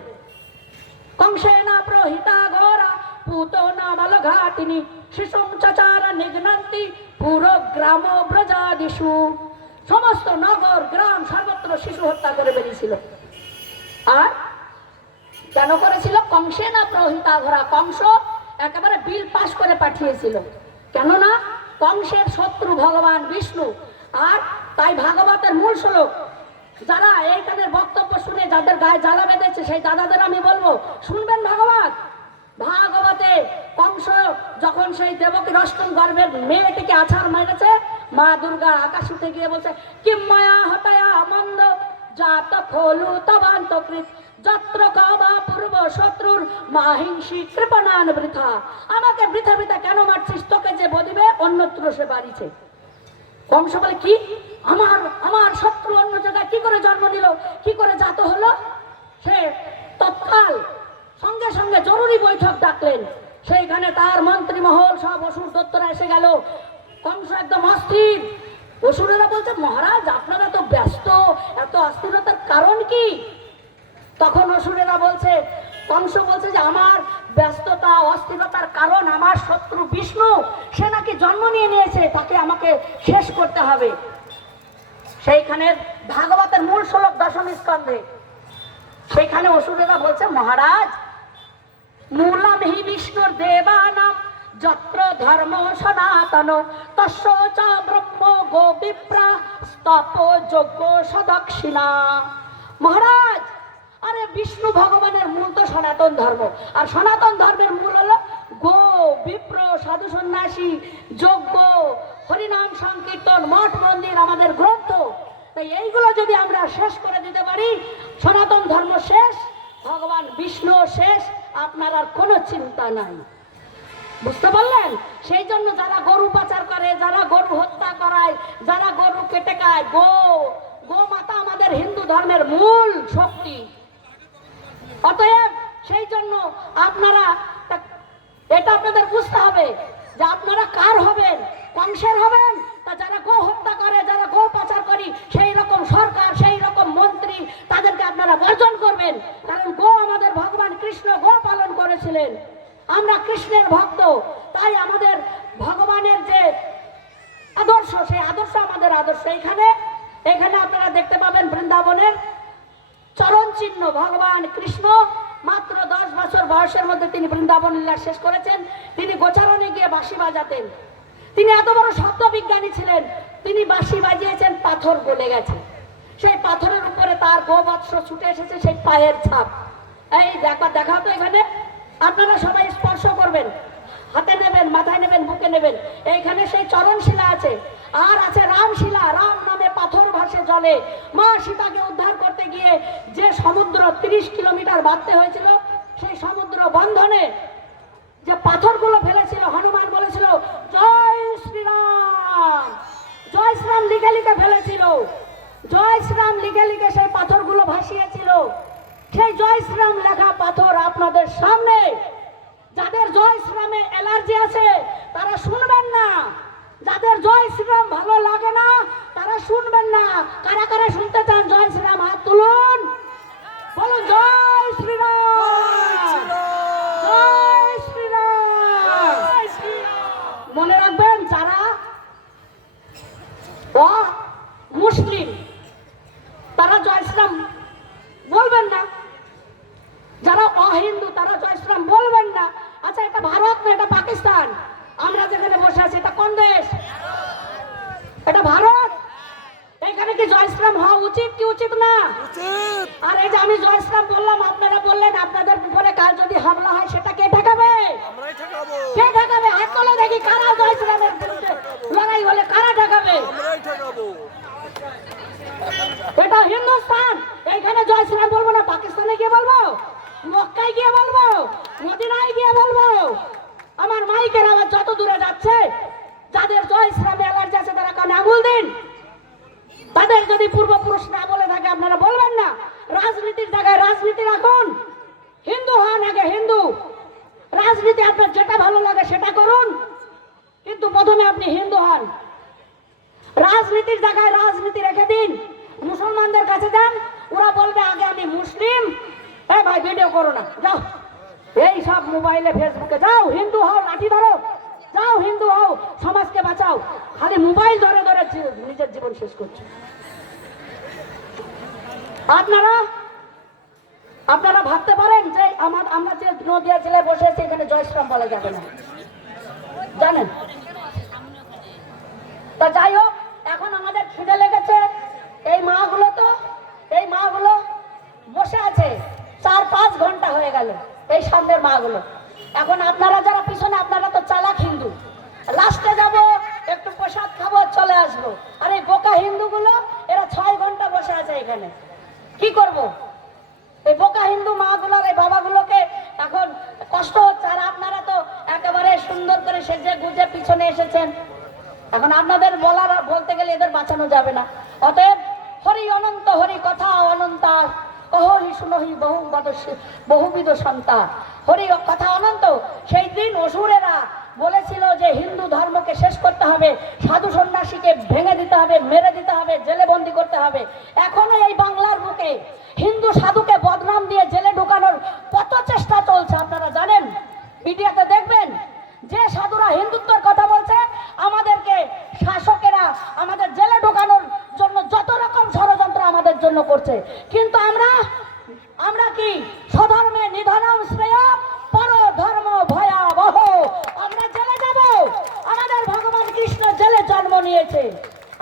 কংসেনা প্রহিতা ঘোরা পুতনা মালঘাতিনী শিশুম চাচার নিঘ্নন্তি পুরো গ্রাম ব্রজাদিষু। সমস্ত নগর গ্রাম সর্বত্র শিশু হত্যা করে বেরিয়েছিল। আর কেন করেছিল? কংসেনা প্রহিতা ঘোরা, কংস একেবারে বিল পাশ করে পাঠিয়েছিল। কেননা কংসের শত্রু ভগবান বিষ্ণু। আর তাই ভাগবতের মূল শ্লোক, যারা এইখানের বক্তব্য শুনে যাদের গায়ে জ্বালা বেঁধেছে সেই দাদাদের আমি বলবো, শুনবেন ভাগবত। ভাগবতে কংস যখন সেই দেবকী অষ্টম গর্ভের মেয়েটিকে আছাড় মেরেছে, মা দুর্গা আকাশ উঠে গিয়ে বলছে, কিম্ময়া হতয়া মন্দ জাত ফলু তবান্তকৃত যত্র কাবা পূর্ব শত্রুর মাহিংসী কৃপণান বৃথা। আমাকে বৃথা বৃথা কেন মারছিস? তোকে যে বদিবে অন্যত্র সে বাড়িছে। কংস বলে, কি আমার শত্রু অন্য জায়গায় কি করে জন্ম নিল, কি করে জাত হলো? সে তৎকাল সঙ্গে সঙ্গে জরুরি বৈঠক ডাকলেন। সেইখানে তার মন্ত্রী মহল সব অসুর দত্তরা এসে গেল। কংস একদম অস্থির। অসুরেরা বলছে, মহারাজ আপনারা তো ব্যস্ত, এত অস্থিরতার কারণ কি? তখন অসুরেরা বলছে, কংস বলছে যে আমার ব্যস্ততা অস্থিরতার কারণ আমার শত্রু বিষ্ণু, সে নাকি জন্ম নিয়েছে, তাকে আমাকে শেষ করতে হবে। সেইখানে ভাগবতের মূল শ্লোক 10ম স্কন্ধে, সেইখানে অসুরেরা বলছে, মহারাজ মূলম হি বিষ্ণুর দেবানাম যত্র ধর্ম সনাতন তস্য চ ব্রহ্ম গো বিপ্রা স্তপ যজ্ঞ সদক্ষিণা। মহারাজ, আরে বিষ্ণু ভগবানের মূল তো সনাতন ধর্ম, আর সনাতন ধর্মের মূল হলো গো, বিপ্র, সাধু সন্ন্যাসী, যজ্ঞ, হরিনাম সংকীর্তন, মঠ মন্দির, আমাদের গ্রন্থ। তাই এইগুলো যদি আমরা শেষ করে দিতে পারি, সনাতন ধর্ম শেষ, ভগবান বিষ্ণু শেষ, আপনার আর কোনো চিন্তা নাই। বুঝতে পারলেন? সেই জন্য যারা গরু পাচার করে, যারা গরু হত্যা করায়, যারা গরু কেটে খায়, গো ধর্মের মূল শক্তি। অতএব সেই জন্য আপনারা এটা আপনাদের বুঝতে হবে যে আপনারা কার হবেন, কংসের হবেন, তা যারা গো হত্যা করে, যারা গো পাচার করি, সেই রকম সরকার, সেই রকম মন্ত্রী, তাদেরকে আপনারা বর্জন করবেন। কারণ গো আমাদের ভগবান কৃষ্ণ গো পালন করেছিলেন, আমরা কৃষ্ণের ভক্ত, তাই আমাদের ভগবানের যে আদর্শ, সেই আদর্শ আমাদের আদর্শ। এখানে আপনারা দেখতে পাবেন বৃন্দাবনের চরণ চিহ্ন। ভগবান কৃষ্ণ মাত্র 10 বছর বয়সের মধ্যে তিনি বৃন্দাবন লীলা শেষ করেছেন। তিনি গোচারণে গিয়ে বাঁশি বাজাতেন। তিনি এত বড় শব্দ বিজ্ঞানী ছিলেন, তিনি বাঁশি বাজিয়েছেন, পাথর গলে গেছে। সেই পাথরের উপরে তার গোবৎস ছুটে এসেছে, সেই পায়ের ছাপ। এই দেখাও তো এখানে, আপনারা সবাই স্পর্শ করবেন, হাতে নেবেন, মাথায় নেবেন, বুকে নেবেন। এইখানে সেই চরণশিলা আছে, আর আছে রামশিলা। রাম নামে পাথর ভাসে জলে। মা সীতাকে উদ্ধার করতে গিয়ে যে সমুদ্র 30 কিলোমিটার বাঁধতে হয়েছিল, সেই সমুদ্র বন্ধনে যে পাথরগুলো ফেলেছিল, হনুমান বলেছিল জয় শ্রীরাম, জয় শ্রীরাম লিখে লিখে ফেলেছিল। জয় শ্রীরাম লিখে লিখে সেই পাথরগুলো ভাসিয়েছিল। সেই জয় শ্রীরাম লেখা পাথর আপনাদের সামনে। যাদের জয় শ্রীরামে অ্যালার্জি আছে তারা শুনবেন না, যাদের জয় শ্রীরাম ভালো লাগে না তারা শুনবেন না। কারা কারা শুনতে চান জয় শ্রীরাম? হাত তুলুন, বলুন জয় শ্রীরাম, জয় শ্রীরাম। মনে রাখবেন, যারা মুসলিম তারা জয় শ্রীরাম বলবেন না, যারা অহিন্দু তারা জয় শ্রীরাম বলবেন না। আচ্ছা, এটা ভারত না, এটা পাকিস্তান। আমরা যেখানে বসে আছি এটা কোন দেশ? এটা ভারত। এখানে কি জয় শ্রীরাম হওয়া উচিত কি উচিত না? আর এই যে আমি জয় শ্রীরাম বললাম, আপনারা বললেন, আপনাদের উপরে কাল যদি হামলা হয় সেটা কে ঠেকাবে? কে ঠেকাবে? হাত তোলে দেখি, কারা জয় শ্রীরামের বিরুদ্ধে লড়াই হলে কারা ঠেকাবে? এটা হিন্দুস্তান, এইখানে জয় শ্রীরাম বলবো না। পাকিস্তানে গিয়ে বলবো, মক্কায় গিয়ে বলবো, মদিনায় গিয়ে বলবো। আমার মাইকের আওয়াজ যত দূরে যাচ্ছে, যাদের জয় শ্রীরামে অ্যালার্জি আছে তারা কানে আঙুল দিন। তাদের যদি পূর্বপুরুষ না বলে থাকে আপনারা বলবেন না। রাজনীতির জায়গায় রাজনীতি রাখুন, হিন্দু হন আগে হিন্দু। রাজনীতি আপনার যেটা ভালো লাগে সেটা করুন, কিন্তু প্রথমে আপনি হিন্দু হন। রাজনীতির জায়গায় রাজনীতি রেখে দিন। মুসলমানদের কাছে যান, ওরা বলবে আগে আমি মুসলিম। ভাই ভিডিও করো না, যাও এই সব মোবাইলে ফেসবুকে যাও, হিন্দু হও, লাঠি ধরো, যাও হিন্দু হও, সমাজকে বাঁচাও। খালি মোবাইল ধরে ধরে নিজের জীবন শেষ করছে। আপনারা ভাবতে পারেন যে আমরা যে নদিয়া জেলায় বসে আছি এখানে জয় শ্রীরাম বলা যাবে না, জানেন? তা যাই হোক, এখন আমাদের খিদে লেগেছে। এই মাগুলো বসে আছে 4-5 ঘন্টা হয়ে গেল, এই সামনের মাগুলো। এখন আপনারা যারা পিছনে, আপনারা তো চালাক হিন্দু, লাস্টে যাব, একটু প্রসাদ খাবো, চলে আসবো। আর এই বোকা হিন্দুগুলো এরা 6 ঘন্টা বসে আছে এখানে। কি করব? এই বোকা হিন্দু মাগুলোর, এই বাবাগুলোকে এখন কষ্ট হচ্ছে। আর আপনারা তো একেবারে সুন্দর করে সেজে গুজে পিছনে এসেছেন। এখন আপনাদের বলতে গেলে এদের বাঁচানো যাবে না। অতএব হরি অনন্ত, হরি কথা অনন্ত, কহি শুনহি বহুবিধ সন্তা। হরি কথা অনন্ত। সেই দিন অসুরেরা বলেছিল যে হিন্দু ধর্মকে শেষ করতে হবে, সাধু সন্ন্যাসীকে ভেঙে দিতে হবে, মেরে দিতে হবে, জেলে বন্দি করতে হবে। এখনো এই বাংলার বুকে হিন্দু সাধুকে বদনাম দিয়ে জেলে ঢুকানোর কত চেষ্টা চলছে আপনারা জানেন। মিডিয়াতে দেখবেন যে সাধুরা হিন্দুত্বের কথা বলছে, আমাদেরকে শাসকেরা আমাদের জেলে ঢোকানোর জন্য যত রকম ষড়যন্ত্র আমাদের জন্য করছে। কিন্তু আমরা কি স্বধর্মে নিধনম শ্রেয় পর ধর্ম ভয়াবহ। আমরা জেলে যাব। আমাদের ভগবান কৃষ্ণ জেলে জন্ম নিয়েছে,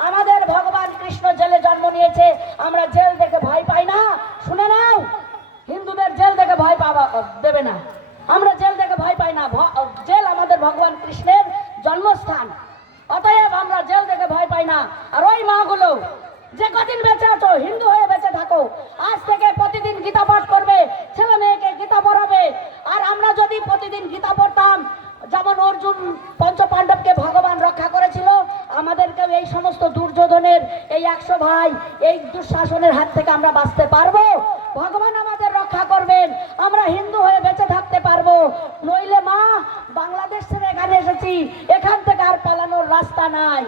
আমাদের ভগবান কৃষ্ণ জেলে জন্ম নিয়েছে। আমরা জেল দেখে ভয় পাই না। শুনে নাও, হিন্দুদের জেল দেখে ভয় পাওয়া দেবে না। আমরা জেল দেখে ভয় পাই না। জেল আমাদের ভগবান কৃষ্ণের জন্মস্থান। অতএব আমরা জেল দেখে ভয় পাই না। আর ওই মাগুলো যে কদিন বেঁচে আছো, হিন্দু হয়ে বেঁচে থাকো। আজ থেকে প্রতিদিন গীতা পাঠ করবে, ছেলে মেয়েকে গীতা পড়াবে। আর আমরা যদি প্রতিদিন গীতা পড়তাম, যেমন অর্জুন পঞ্চপাণ্ডবকে ভগবান রক্ষা করেছিল, আমাদেরকে আদৌ এই সমস্ত দুর্যোধনের এই 100 ভাই এই দুঃশাসনের হাত থেকে আমরা বাঁচতে পারবো? ভগবান আমাদের রক্ষা করবেন, আমরা হিন্দু হয়ে বেঁচে থাকতে পারবো। নইলে মা, বাংলাদেশ ছেড়ে এখানে এসেছি, এখান থেকে আর পালানোর রাস্তা নাই।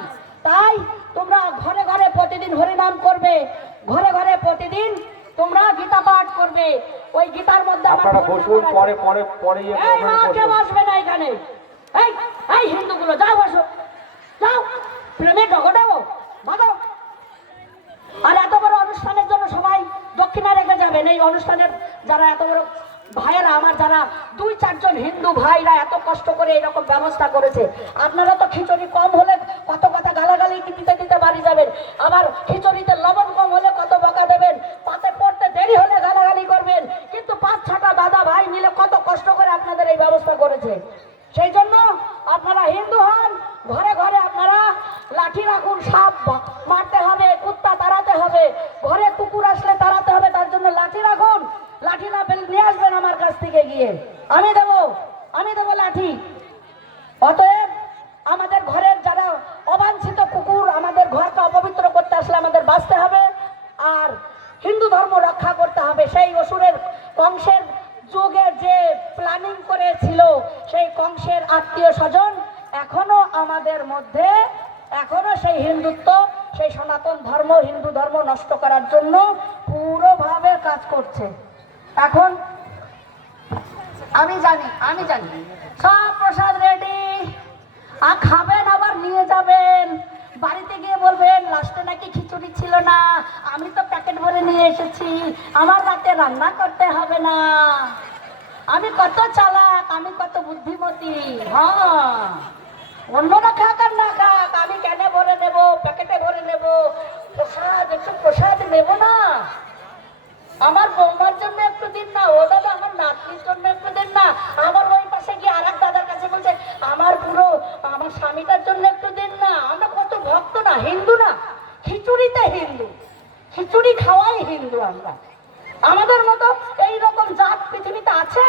তাই তোমরা ঘরে ঘরে প্রতিদিন হরিনাম করবে, ঘরে ঘরে প্রতিদিন তোমরা গীতা পাঠ করবে। ওই গীতার মধ্যে আপনারা বসুন, পরে পরে পরে এই মা, কেউ আসবে না এখানে। এই এই হিন্দুগুলো যাও, বসো, যাও, প্রেমে ডগডাবো ভাগো। আর এত বড় অনুষ্ঠানের জন্য সবাই দক্ষিণা রেখে যাবেন। এই অনুষ্ঠানের যারা এত বড় ভাইয়েরা আমার, যারা 2-4 জন হিন্দু ভাইরা এত কষ্ট করে এরকম ব্যবস্থা করেছে, আপনারা তো খিচুড়ি কম হলে কত কথা গালাগালি দিতে দিতে বাড়ি যাবেন, আবার খিচুড়িতে লবণ কম হলে কত বকা দেবেন, পাতে পড়তে দেরি হলে গালাগালি করবেন, কিন্তু 5-6টা দাদা ভাই মিলে কত কষ্ট করে আপনাদের এই ব্যবস্থা করেছে। সেই জন্য আপনারা হিন্দু হন, ঘরে ঘরে আপনারা লাঠি রাখুন, সাপ মারতে হবে, কুত্তা তাড়াতে হবে, ঘরে কুকুর আসলে তাড়াতে হবে, তার জন্য লাঠি রাখুন। লাঠি না পেলে নিয়ে আসবেন আমার কাছ থেকে গিয়ে, আমি দেবো লাঠি। অতএব আমাদের ঘরের যারা অবাঞ্ছিত কুকুর আমাদের ঘরকে অপবিত্র করতে আসলে আমাদের বাঁচতে হবে, আর হিন্দু ধর্ম রক্ষা করতে হবে। সেই অসুরের কংসের যুগে যে প্ল্যানিং করেছিল, সেই কংসের আত্মীয় স্বজন এখনো আমাদের মধ্যে, এখনো সেই হিন্দুত্ব, সেই সনাতন ধর্ম, হিন্দু ধর্ম নষ্ট করার জন্য পুরোভাবে কাজ করছে। এখন আমি জানি সব প্রসাদ রেডি, আর খাবেন আবার নিয়ে যাবেন, বাড়িতে গিয়ে বলবেন লাস্টে নাকি খিচুড়ি ছিল না, আমি তো প্যাকেট ভরে নিয়ে এসেছি, আমার রাতে রান্না করতে হবে না। আমি কত চালাক, আমি কত বুদ্ধিমতী। হ্যাঁ, অন্যরা খাক আর না খাক, আমি কেন ভরে নেব, প্যাকেটে ভরে নেব, একটু প্রসাদ নেব না? আমার বৌমার জন্য একটু দিন না, ও দাদা আমার নাতনির জন্য একটু দিন না। আমার ওই পাশে গিয়ে আর এক দাদার কাছে বলছে আমার আমার স্বামীটার জন্য একটু দিন না। আমরা কত ভক্ত না, হিন্দু না, খিচুড়িতে হিন্দু, খিচুড়ি খাওয়াই হিন্দু আমরা। আমাদের মতো এইরকম জাত পৃথিবীতে আছে?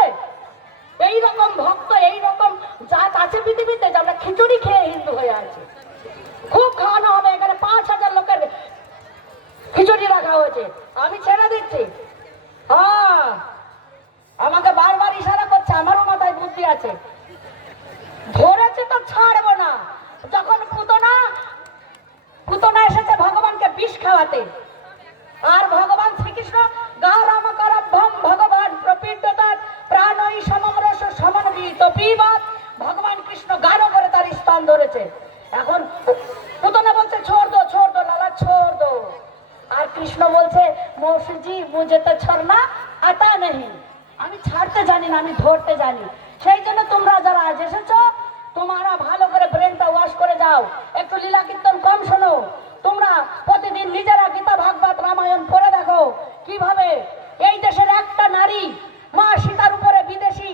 এইরকম ভক্ত, এইরকম জাত আছে পৃথিবীতে যে আমরা খিচুড়ি খেয়ে হিন্দু হয়ে আছি? খুব খাওয়ানো হবে, এখানে 5000 লোকের খিচুড়ি রাখা হয়েছে, আমি ছেড়ে দিচ্ছি। হ্যাঁ, আমাকে বারবার ইশারা করছে, আমারও মাথায় বুদ্ধি আছে, ধরেছে তো ছাড়বো না। যখন পুতনা এসেছে ভগবানকে বিষ খাওয়াতে, আর ভগবান শ্রীকৃষ্ণ গারামকরভম ভগবান প্রপীড়তার প্রাণই সমমরস সমন্বিত পিবাত, ভগবান কৃষ্ণ গাঢ় করে তার স্তন ধরেছে। এখন পুতনা বলছে ছোড় দো লালা, ছোড় দো। আর কৃষ্ণ বলছে মৌসুজি মুঝে তো ছড়না আতা নেই, আমি ছাড়তে জানি না, আমি ধরতে জানি। সেই জন্য তোমরা যারা আজ এসেছো, তোমরা ভালো করে ব্রেনটা ওয়াশ করে যাও, একটু লীলা কীর্তন কম শোনো। তোমরা প্রতিদিন নিজেরা গীতা ভাগবত রামায়ণ পড়ে দেখো কিভাবে এই দেশের একটা নারী মা সীতার উপরে বিদেশি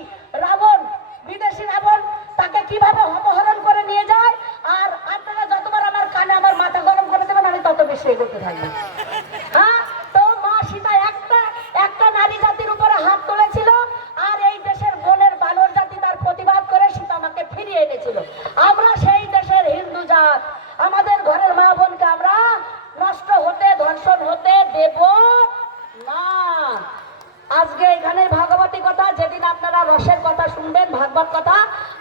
রাবণ তাকে কিভাবে অপহরণ করে নিয়ে যায়। আর আপনারা যতবার আমার কানে আমার মাথা গরম করে দেবেন, আমি তত বেশি এগোতে থাকবো। হ্যাঁ, তো মা সীতা একটা নারী জাতির উপরে হাত তুলেছিল, আর এই দেশের বনের বানর জাতি তার প্রতিবাদ করে সীতা মাকে ফিরিয়ে এনেছিল। আমরা সেই দেশের হিন্দু জাত, আমাদের ঘরের মা বোনকে আমরা নষ্ট হতে, ধর্ষণ হতে দেব না। আজকে এখানে ভাগবতী কথা, যেদিন আপনারা রসের কথা শুনবেন, ভাগবত কথা,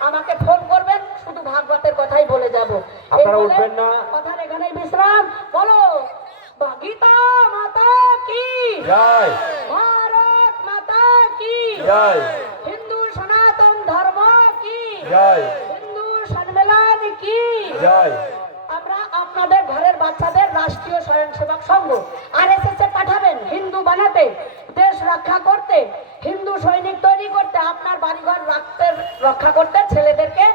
আমাকে ফোন করবেন, শুধু ভাগবতের কথাই বলে যাব। আপনারা উঠবেন না, কথার এখানেই বিশ্রাম। বলো গীতা মাতা কি জয়, ভারত মাতা কি জয়, হিন্দু সনাতন ধর্ম কি জয়, হিন্দু সম্মেলন কি জয়। আমরা আপনাদের ঘরের বাচ্চাদের রাষ্ট্রীয় স্বয়ংসেবক সংঘ RSS এ পাঠাবেন, হিন্দু বানাতে, দেশ রক্ষা করতে, হিন্দু সৈনিক তৈরি করতে, আপনার বাড়িঘর রক্ষা করতে ছেলেদেরকে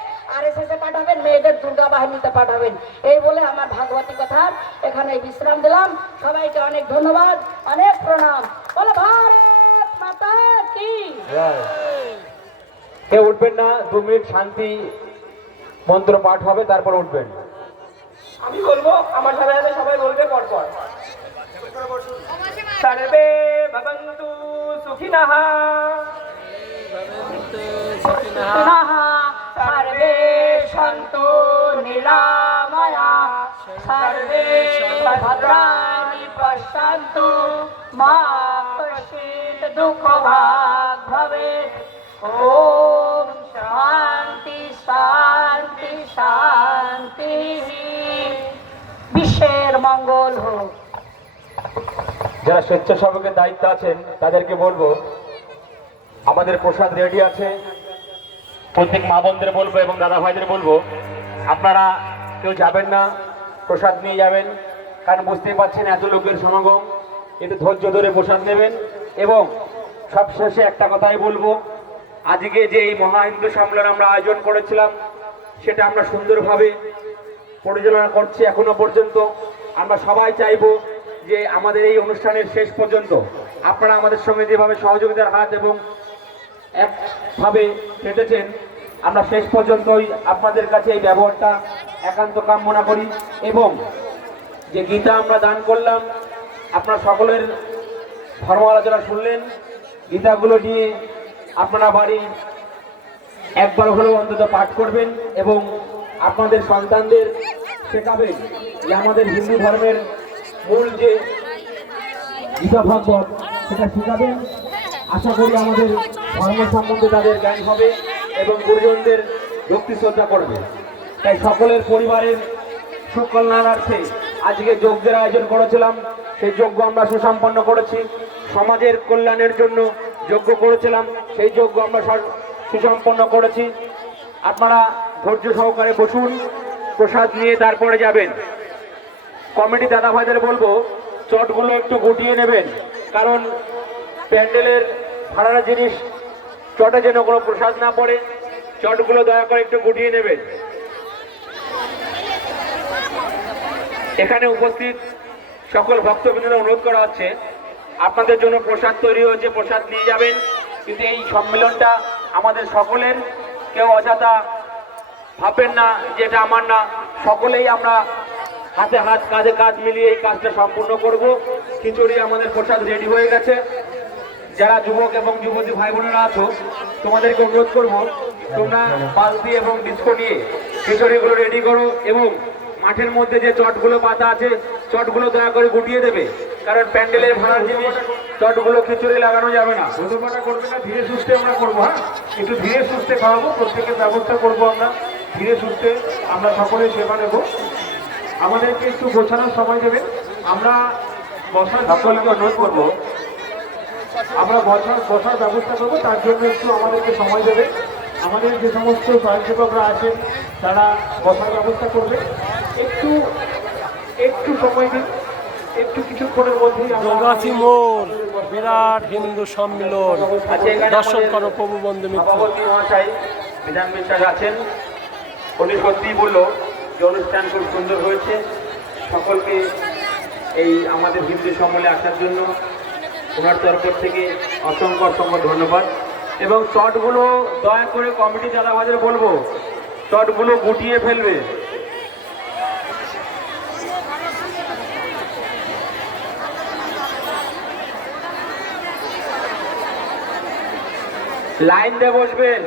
RSS এ পাঠাবেন, মেয়েদের দুর্গা বাহিনীতে পাঠাবেন। এই বলে আমার ভাগবতী কথা এখানে বিশ্রাম দিলাম। সবাইকে অনেক ধন্যবাদ, অনেক প্রণাম। বলো ভারত মাতা কি জয়। কেউ উঠবেন না, 2 মিনিট শান্তি মন্ত্র পাঠ হবে, তারপর উঠবেন। আমি বলবো, আমার সাথে সাথে সবাই বলবে পরপর। সর্বে ভবন্তু সুখিনঃ, সর্বে সন্তু নিরাময়া, सर्वे भद्राणि पश्यन्तु मा कश्चित् दुःखभाग् भवेत्। ओम शांति शांति शांति। বিশ্বের মঙ্গল হোক। যারা স্বেচ্ছাসেবকের দায়িত্ব আছেন তাদেরকে বলবো আমাদের প্রসাদ রেডি আছে। প্রত্যেক মা বোনদের বলবো এবং দাদা ভাইদের বলবো আপনারা কেউ যাবেন না, প্রসাদ নিয়ে যাবেন। কারণ বুঝতেই পারছেন এত লোকের সমাগম, একটু ধৈর্য ধরে প্রসাদ নেবেন। এবং সবশেষে একটা কথাই বলবো, আজকে যে এই মহা হিন্দু সম্মেলন আমরা আয়োজন করেছিলাম সেটা আমরা সুন্দরভাবে পরিচালনা করছি এখনো পর্যন্ত। আমরা সবাই চাইবো যে আমাদের এই অনুষ্ঠানের শেষ পর্যন্ত আপনারা আমাদের সঙ্গে যেভাবে সহযোগিতার হাত এবং একভাবে কেটেছেন, আমরা শেষ পর্যন্তই আপনাদের কাছে এই ব্যবহারটা একান্ত কামনা করি। এবং যে গীতা আমরা দান করলাম, আপনারা সকলের ধর্ম আলোচনা শুনলেন, গীতাগুলো নিয়ে আপনারা বাড়ি একবার হলেও অন্তত পাঠ করবেন এবং আপনাদের সন্তানদের শেখাবেন যে আমাদের হিন্দু ধর্মের মূল যে গীতা ভাগবত সেটা শেখাবেন। আশা করি আমাদের ধর্ম সম্বন্ধে তাদের জ্ঞান হবে এবং গুরুজনদের ভক্তি শ্রদ্ধা করবে। তাই সকলের পরিবারের সুকল্যাণার্থে আজকে যজ্ঞের আয়োজন করেছিলাম, সেই যজ্ঞ আমরা সুসম্পন্ন করেছি। সমাজের কল্যাণের জন্য যজ্ঞ করেছিলাম, সেই যজ্ঞ আমরা সুসম্পন্ন করেছি। আপনারা ধৈর্য সহকারে বসুন, প্রসাদ নিয়ে তারপরে যাবেন। কমিটি দাদা ভাইদের বলবো চটগুলো একটু গুটিয়ে নেবেন, কারণ প্যান্ডেলের ভাড়ার জিনিস চটে যেন কোনো প্রসাদ না পড়ে। চটগুলো দয়া করে একটু গুটিয়ে নেবেন। এখানে উপস্থিত সকল ভক্তবৃন্দদের অনুরোধ করা হচ্ছে, আপনাদের জন্য প্রসাদ তৈরি হয়েছে, প্রসাদ নিয়ে যাবেন। কিন্তু এই সম্মেলনটা আমাদের সকলের, কেউ অযথা ভাববেন না যে এটা আমার না। সকলেই আমরা হাতে হাত কাঁধে কাঁধ মিলিয়ে এই কাজটা সম্পূর্ণ করব। খিচুড়ি আমাদের প্রসাদ রেডি হয়ে গেছে। যারা যুবক এবং যুবতী ভাই বোনেরা আছো, তোমাদেরকে অনুরোধ করবো তোমরা বালতি এবং ডিস্কো নিয়ে খিচুড়িগুলো রেডি করো এবং মাঠের মধ্যে যে চটগুলো পাতা আছে চটগুলো দয়া করে গুটিয়ে দেবে, কারণ প্যান্ডেলের ভাড়ার জিনিস চটগুলো খিচুড়ি লাগানো যাবে না। ধন্যবাদটা করবে না, ধীরে সুস্থে আমরা করবো। হ্যাঁ, একটু ধীরে সুস্থে খাওয়াবো, প্রত্যেকের ব্যবস্থা করবো আমরা ধীরে সুস্থে। আমরা সকলে সেবা নেব, আমাদেরকে একটু গোছানোর সময় দেবেন। আমরা বসার সকলকে অনুরোধ করবো আমরা বসার ব্যবস্থা করবো, তার জন্য একটু আমাদেরকে সময় দেবে। আমাদের যে সমস্ত স্বয়ংসেবকরা আছেন তারা বসার ব্যবস্থা করবে। একটু সময় দিন, একটু কিছুক্ষণের মধ্যেই আমরা যোগাচি মোড় বিরাট হিন্দু সম্মেলন দর্শন করো প্রভু বন্ধু মিত্র। সভাপতি মহাশয় বিধান বিশ্বাস আছেন, উনি সত্যিই বললো যে অনুষ্ঠান খুব সুন্দর হয়েছে। সকলকে এই আমাদের হিন্দু সম্মেলনে আসার জন্য ওনার তরফ থেকে অসংখ্য অসংখ্য ধন্যবাদ। এবং চটগুলো দয়া করে কমিটি দাদাভাইদের বলবো চটগুলো গুটিয়ে ফেলবে। লাইন দিয়ে বসবেন।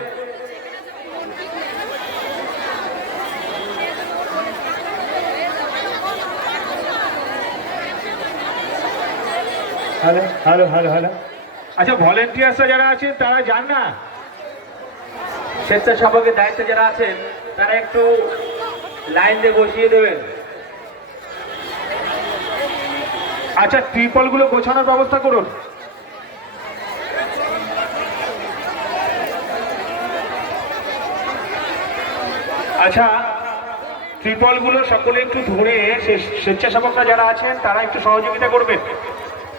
হ্যালো হ্যালো হ্যালো হ্যালো আচ্ছা, ভলেন্টিয়ার্সরা যারা আছেন তারা যান না। স্বেচ্ছাসেবকের দায়িত্বে যারা আছেন তারা একটু লাইন দিয়ে বসিয়ে দেবেন। আচ্ছা, ত্রিপলগুলো গোছানোর ব্যবস্থা করুন। আচ্ছা, ত্রিপলগুলো সকলে একটু ধরে, স্বেচ্ছাসেবকরা যারা আছেন তারা একটু সহযোগিতা করবেন।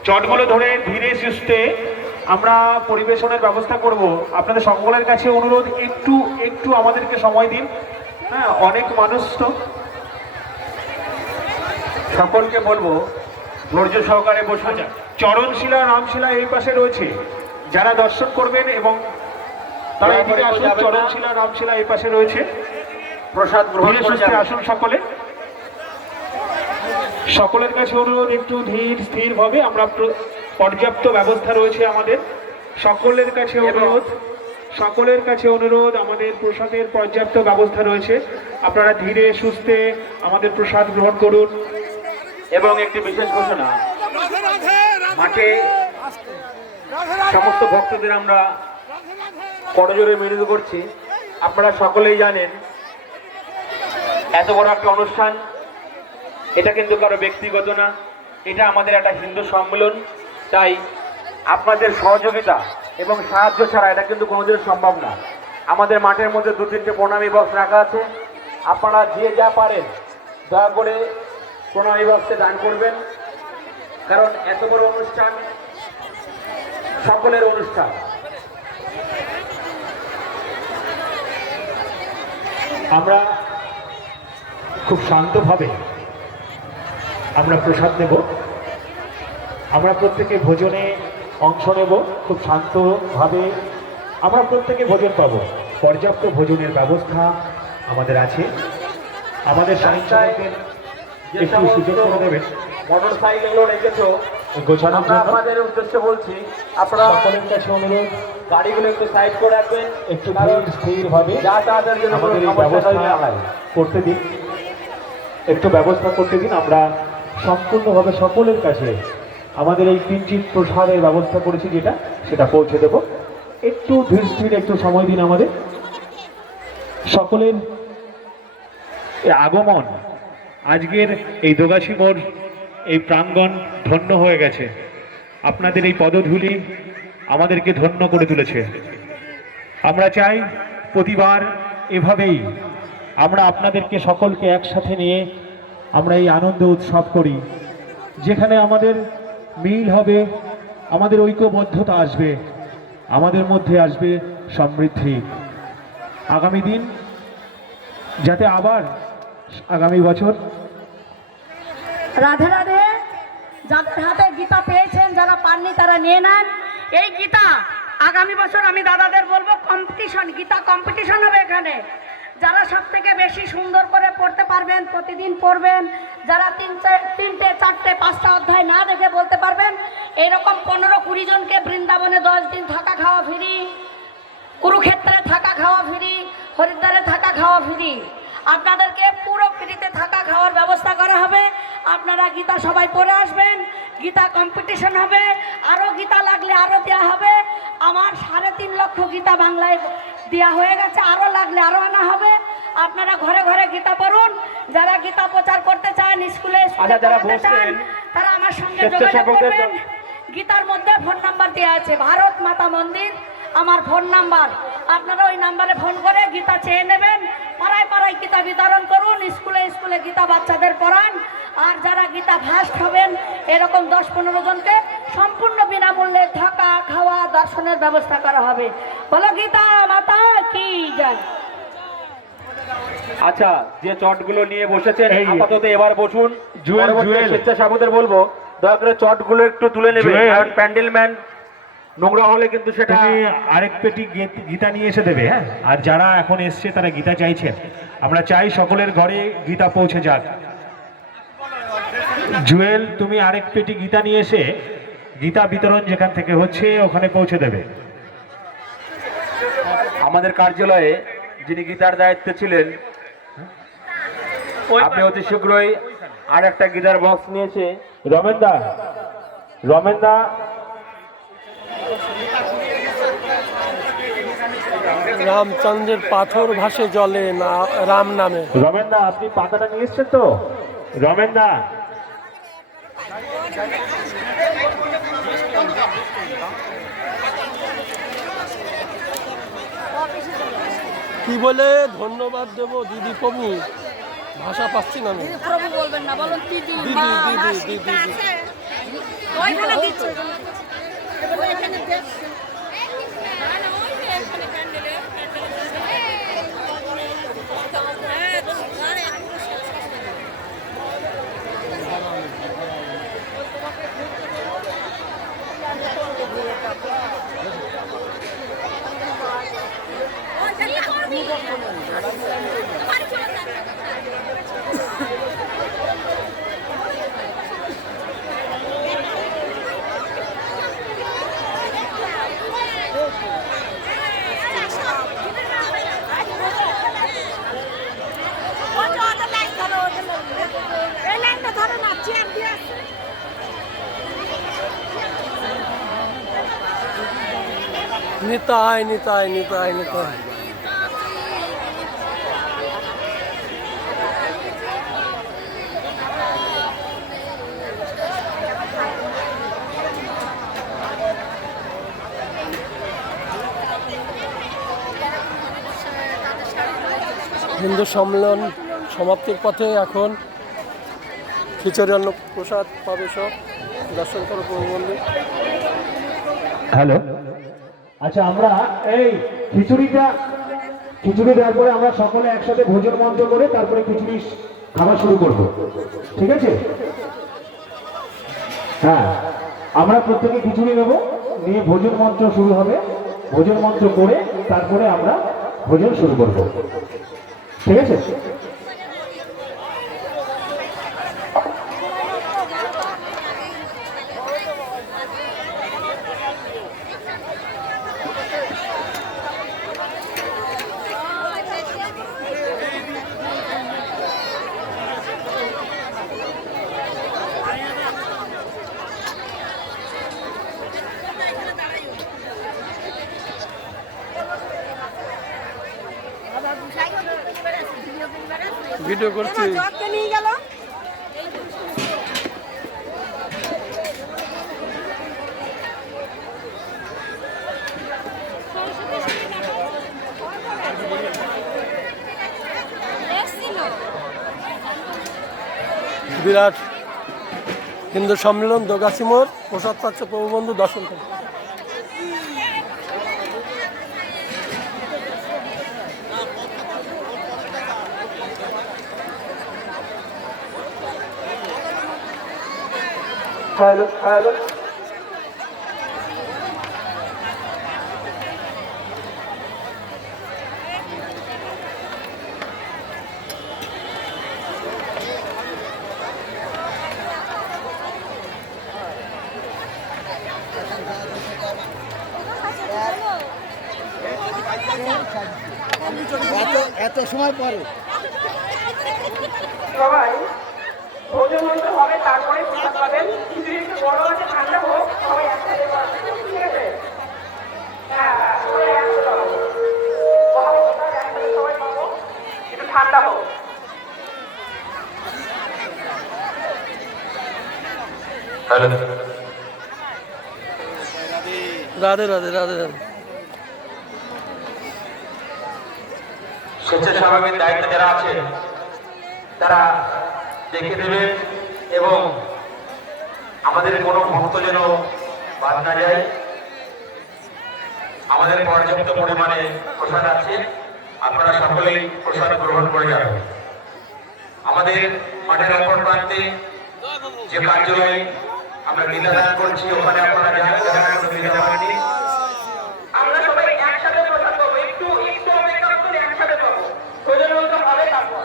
চটগুলো ধরে ধীরে সুস্থে আমরা পরিবেশনের ব্যবস্থা করব। আপনাদের সকলের কাছে অনুরোধ, একটু আমাদেরকে সময় দিন। হ্যাঁ, অনেক মানুষ তো। সকলকে বলবো ধৈর্য সহকারে বসে যান। চরণশিলা রামশিলা এই পাশে রয়েছে, যারা দর্শন করবেন এবং তারা এদিকে আসুন। চরণশিলা রামশিলা এই পাশে রয়েছে, প্রসাদ গ্রহণ ধীরে করে সুস্থে যাবেন। আসুন সকলে। সকলের কাছে অনুরোধ, একটু ধীর স্থির ভাবে। আমরা পর্যাপ্ত ব্যবস্থা রয়েছে আমাদের। সকলের কাছে অনুরোধ, সকলের কাছে অনুরোধ, আমাদের প্রসাদের পর্যাপ্ত ব্যবস্থা রয়েছে, আপনারা ধীরে সুস্থে আমাদের প্রসাদ গ্রহণ করুন। এবং একটি বিশেষ ঘোষণা, মাঠে সমস্ত ভক্তদের আমরা করজোড়ে মিলিত করছি। আপনারা সকলেই জানেন এত বড় একটা অনুষ্ঠান, এটা কিন্তু কারো ব্যক্তিগত না, এটা আমাদের একটা হিন্দু সম্মেলন। তাই আপনাদের সহযোগিতা এবং সাহায্য ছাড়া এটা কিন্তু কোনোদিন সম্ভব না। আমাদের মাঠের মধ্যে 2-3টে প্রণামী বক্স রাখা আছে, আপনারা যে যা পারেন দয়া করে প্রণামী বক্সে দান করবেন, কারণ এত বড় অনুষ্ঠান সকলের অনুষ্ঠান। আমরা খুব শান্তভাবে আমরা প্রসাদ নেব, আমরা প্রত্যেকে ভোজনে অংশ নেব খুব শান্তভাবে, আমরা প্রত্যেকে ভোজন পাবো। পর্যাপ্ত ভোজনের ব্যবস্থা আমাদের আছে। আমাদের সাহিত্যের একটু সুযোগ করে দেবেন। মোটর সাইকেলগুলো রেখেছো, গোছানোর আমরা জন্য আপনাদের উদ্দেশ্যে বলছি, আপনারা সকলের কাছে অনুরোধ গাড়িগুলো একটু সাইড করে রাখবেন, একটু স্থিরভাবে যাতায়াতের জন্য কোনো আমাদের এই সমস্যা ব্যবস্থা তৈরি না হয়। করতে দিন, একটু ব্যবস্থা করতে দিন। আমরা সম্পূর্ণভাবে সকলের কাছে আমাদের এই কিঞ্চিত প্রসাদের ব্যবস্থা করেছি, সেটা পৌঁছে দেব। একটু ধীর একটু সময় দিন আমাদের। সকলের আগমন আজকের এই দোগাছি মোড়, এই প্রাঙ্গণ ধন্য হয়ে গেছে। আপনাদের এই পদধূলি আমাদেরকে ধন্য করে তুলেছে। আমরা চাই প্রতিবার এভাবেই আমরা আপনাদেরকে সকলকে একসাথে নিয়ে আমরা এই আনন্দ উৎসব করি, যেখানে আমাদের মিল হবে, আমাদের ঐক্যবদ্ধতা আসবে, আমাদের মধ্যে আসবে সমৃদ্ধি। আগামী দিন যাতে আবার আগামী বছর রাধে রাধে। যাদের হাতে গীতা পেয়েছেন, যারা পাননি তারা নিয়ে নেন এই গীতা। আগামী বছর আমি দাদাদের বলবো কম্পিটিশন, গীতা কম্পিটিশন হবে এখানে। যারা সব থেকে বেশি সুন্দর করে পড়তে পারবেন, প্রতিদিন পড়বেন, যারা 3টে 4টে 5টা অধ্যায় না দেখে বলতে পারবেন, এরকম 15-20 জনকে বৃন্দাবনে 10 দিন থাকা খাওয়া ফ্রি, কুরুক্ষেত্রে থাকা খাওয়া ফ্রি, হরিদ্বারে থাকা খাওয়া ফ্রি। আপনাদেরকে পুরো ফ্রিতে থাকা খাওয়ার ব্যবস্থা করা হবে। আপনারা গীতা সবাই পড়ে আসবেন, গীতা কম্পিটিশন হবে, আরও গীতা লাগলে আরও দেওয়া হবে। আমার 3.5 লক্ষ গীতা বাংলায় দেওয়া হয়ে গেছে, আরও লাগলে আরও আনা হবে। আপনারা ঘরে ঘরে গীতা পড়ুন। যারা গীতা প্রচার করতে চান, স্কুলে যারা পড়াতে চান, তারা আমার সঙ্গে যোগাযোগ করবেন। গীতার মধ্যে ফোন নাম্বার দেওয়া আছে, ভারত মাতা মন্দির আমার ফোন নাম্বার। আপনারা ওই নাম্বারে ফোন করে গীতা চেয়ে নেবেন। পাড়ায় পাড়ায় গীতা বিতরণ করুন, স্কুলে স্কুলে গীতা বাচ্চাদের পড়ান। আর যারা গীতা ফার্স্ট হবেন, এরকম 10-15 জনকে সম্পূর্ণ বিনামূল্যে থাকা খাওয়া দর্শনের ব্যবস্থা করা হবে। বলো গীতা মাতা কি জয়। আচ্ছা, যে চটগুলো নিয়ে বসেছেন এই- আপাতত এবার বসুন। জুয়েল, পরবর্তী জুয়েল। স্বেচ্ছাসেবকদের বলবো দয়া করে চটগুলো একটু তুলে নেবেন, জুয়েল। কারণ প্যান্ডেল ম্যান নোংরা হলে কিন্তু সেটা তুমি আরেক পেটি গীতা নিয়ে এসে দেবে। হ্যাঁ, আর যারা এখন এসছে তারা গীতা চাইছেন, আমরা চাই সকলের ঘরে গীতা পৌঁছে যাক। জুয়েল, তুমি আরেক পেটি গীতা নিয়ে এসে গীতা বিতরণ যেখান থেকে হচ্ছে ওখানে পৌঁছে দেবে। আমাদের কার্যালয়ে যিনি গীতার দায়িত্বে ছিলেন, আপনি অতি শীঘ্রই আর একটা গীতার বক্স নিয়েছে। রমেন দা রামচন্দ্রের পাথর ভাসে জলে না রাম নামে। রমেন দা, আপনি পাতাটা নিয়ে এসছেন তো? রমেন দা, কি বলে ধন্যবাদ দেব দিদি প্রভু, ভাষা পাচ্ছি না আমি। প্রভু বলবেন না, বলুন দিদি দিদি, মা, দিদি, মাসি, দিদি, তা দিদি। আছে। ওইখানে দিচ্ছে। এবার এখানে দেখছে। নিতাই নিতাই নিতাই নিতাই। হিন্দু সম্মেলন সমাপ্তির পথে এখন খিচুড়ি অন্ন প্রসাদ পাবে সব। দর্শন করো প্রভু মন্দির। হ্যালো, আচ্ছা আমরা এই খিচুড়ি দেওয়ার পরে আমরা সকলে একসাথে ভোজন মন্ত্র করে তারপরে খিচুড়ি খাওয়া শুরু করব, ঠিক আছে? হ্যাঁ, আমরা প্রত্যেকে খিচুড়ি নেব, নিয়ে ভোজন মন্ত্র শুরু হবে। ভোজন মন্ত্র করে তারপরে আমরা ভোজন শুরু করব, ঠিক আছে? ভিডিও করছি। নিয়ে গেল বিরাট হিন্দু সম্মেলন দোগাছি মোড়। প্রসাদ পাচ্ছে প্রভু বন্ধু, দর্শন করুন। হ্যালো হ্যালো এত সময় পরে সবাই ভোজন মন্ত্র হবে, তারপরে প্রসাদ পাবেন। খিচুড়ি একটু বড় আছে, ঠান্ডা হোক, সবাই একসাথে পাবেন, ঠিক আছে? হ্যাঁ, সবাই একসাথে পাবো। মহাপ্রসাদ একসাথে সবাই পাবো, একটু ঠান্ডা হোক। রাধে রাধে রাধে রাধে। স্বেচ্ছাসেবকের দায়িত্ব যারা আছে তারা দেখে দেবে এবং আমাদের কোনো ভক্ত যেন বাদ না যায়। আমাদের পর্যাপ্ত পরিমাণে প্রসাদ আছে, আপনারা সকলেই প্রসাদ গ্রহণ করে যাবেন। আমাদের মাঠের অপর প্রান্তে যে কার্যালয়ে আমরা গীতাদান করছি ওখানে আপনারা যারা গীতা পাননি আমরা সবাই একসাথে প্রসাদ পাবো, একটু একটু অপেক্ষা করুন, একসাথে পাবো। ভোজন মন্ত্র হবে তারপর।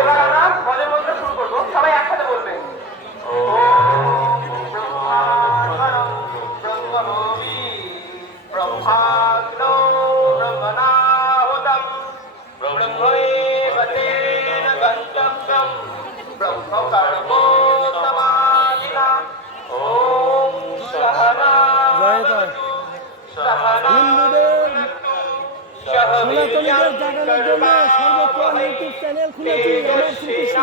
এবার আমরা ভোজন মন্ত্র শুরু করবো, সবাই একসাথে বলবেন। ব্রহ্মাগ্নো ব্রহ্মণাহুতম ব্রহ্মৈবতেন গন্তব্যম ব্রহ্মকর্মোত্তমাদিনা। ওম সহনা জয় জয়। হিন্দুদের সনাতনীদের জাগানোর জন্য সর্বপ্রথম ইউটিউব চ্যানেল খুলেছি আমার শ্রীকৃষ্ণ।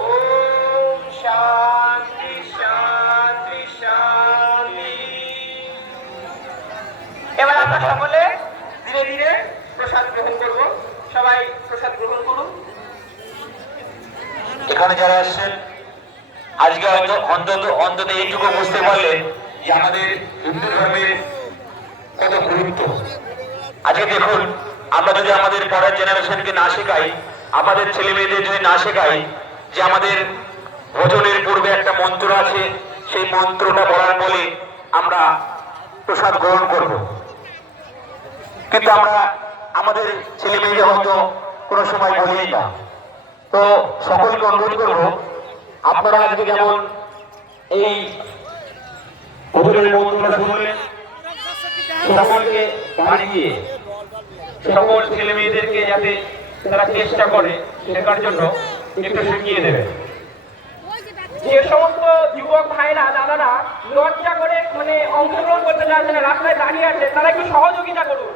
ওম শান্তি শান্তি শান্তি। এবার আমরা সকলে ধীরে ধীরে প্রসাদ গ্রহণ করব, সবাই প্রসাদ গ্রহণ করুন। এখানে যারা আসছেন আজকে হয়তো অন্তত এইটুকু বুঝতে পারলেন যে আমাদের হিন্দু ধর্মের কত গুরুত্ব। আজকে দেখুন, আমরা যদি আমাদের পরের জেনারেশনকে না শেখাই, আমাদের ছেলে মেয়েদের যদি না শেখাই যে আমাদের ভোজনের পূর্বে একটা মন্ত্র আছে, সেই মন্ত্রটা বলার বলে আমরা প্রসাদ গ্রহণ করব, কিন্তু আমরা আমাদের ছেলে মেয়েদের হয়তো কোনো সময় বলি না। তো সকলকে অনুরোধ করবো, আপনারা আজকে যেমন এই ভোজনের মন্ত্রটা শুনলেন, সকলকে বাড়ি গিয়ে সকল ছেলে মেয়েদেরকে যাতে তারা চেষ্টা করে শেখার জন্য, একটু শিখিয়ে দেবে। যে সমস্ত যুবক ভাইরা দাদারা লজ্জা করে মানে অংশগ্রহণ করতে চাইছে না, রাস্তায় দাঁড়িয়ে আছে, তারা একটু সহযোগিতা করুন,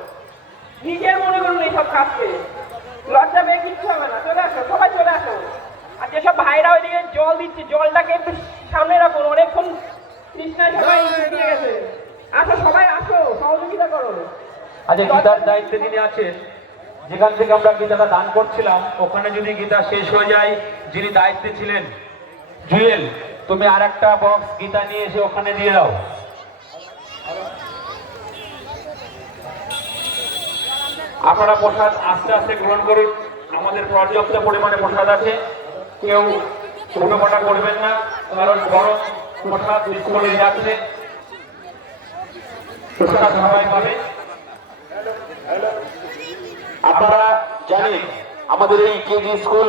নিজের মনে করুন এইসব কাজকে। লজ্জা পেয়ে কিচ্ছু হবে না, চলে আসো, সবাই চলে আসো। আর যেসব ভাইরা ওইদিকে জল দিচ্ছে, জলটাকে একটু সামনে রাখুন, অনেকক্ষণ তৃষ্ণায় সবাই শুকিয়ে গেছে। আসো সবাই আসো, সহযোগিতা করো। আচ্ছা, গীতার দায়িত্বে যিনি আছেন, যেখান থেকে আমরা গীতাটা দান করছিলাম, ওখানে যদি গীতা শেষ হয়ে যায়, যিনি দায়িত্বে ছিলেন, জুয়েল, তুমি আর একটা বক্স গীতা নিয়ে এসে ওখানে দিয়ে দাও। আপনারা প্রসাদ আস্তে আস্তে গ্রহণ করুন, আমাদের পর্যাপ্ত পরিমাণে প্রসাদ আছে, কেউ উল্টোপাল্টা করবেন না, কারণ গরম প্রসাদ বিস্কুটে যাচ্ছে, প্রসাদ সবাই পাবে। আপনারা জানেন আমাদের এই কেজি স্কুল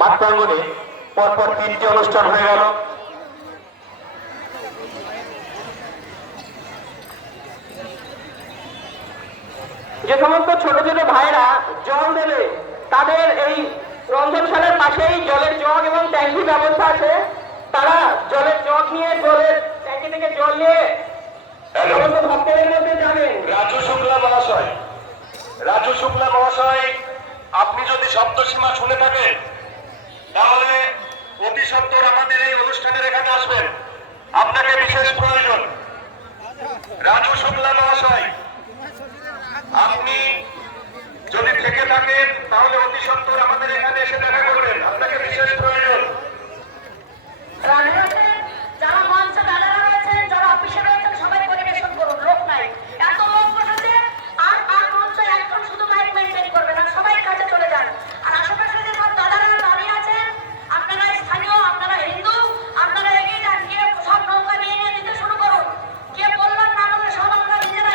মাঠ প্রাঙ্গণে পরপর 3টি অনুষ্ঠান হয়ে গেল। যে সমস্ত ছোট ছোট ভাইরা জল দেবে, তাদের এই রন্ধনশালার পাশেই জলের জগ এবং ট্যাঙ্কি ব্যবস্থা আছে। তারা জলের জগ নিয়ে, জলের ট্যাঙ্কি থেকে জল নিয়ে সমস্ত ভক্তদের মধ্যে যাবেন। রাজু শুক্লা মহাশয়, রাজু শুক্লা মহাশয়, আপনি যদি সপ্তসীমা শুনে থাকেন তাহলে অতি সত্বর আমাদের এই অনুষ্ঠানের এখানে আসবেন, আপনাকে বিশেষ প্রয়োজন। রাজু শুক্লা মহাশয়, আপনি যদি থেকে থাকেন তাহলে অতি সত্বর আমাদের এখানে এসে দেখা করবেন, আপনাকে বিশেষ প্রয়োজন। যারা মঞ্চে দাদারা রয়েছেন, যারা অফিসে রয়েছেন, সবাই পরিবেশন করুন, লোক নাই, এত লোক বসেছে। আর আর মঞ্চে একদম শুধু লাইন মেনটেন করবেন, আর সবাই কাছে চলে যান। আর আশেপাশে যে সব দাদারা দাঁড়িয়ে আছেন, আপনারা স্থানীয়, আপনারা হিন্দু, আপনারা এগিয়ে যান, গিয়ে সব নৌকা নিয়ে নিয়ে দিতে শুরু করুন। কে বললেন না বলে সব আমরা নিজেরা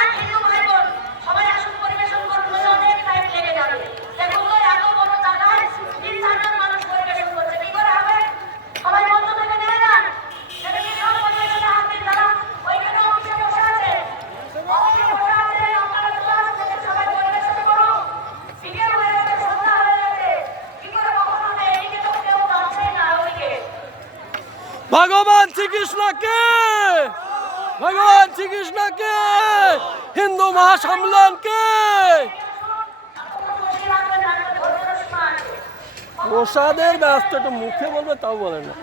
এক হিন্দু ভাই বোন, সবাই আসুন, পরিবেশন করুন, নইলে অনেক টাইম লেগে যাবে। দেখুন তো এত বড় জায়গায় 3-4 মানুষ পরিবেশন করছে, কি করে হবে? সবাই মঞ্চ থেকে নেমে যান, নেমে গিয়ে সব পরিবেশনে হাত দিন। যারা ওইখানে অফিসে বসে আছে, আপনারা চলে আসুন, সবাই পরিবেশন করুন। বিকেল হয়ে গেছে, সন্ধ্যা হয়ে গেছে, কি করে কখন হবে? এদিকে তো কেউ যাচ্ছেই না, ওইদিকে। ভগবান শ্রীকৃষ্ণকে, ভগবান শ্রীকৃষ্ণকে, হিন্দু মহাসম্মেলনকে। প্রসাদের ব্যস্ত, একটু মুখে বলবে তাও বলে না।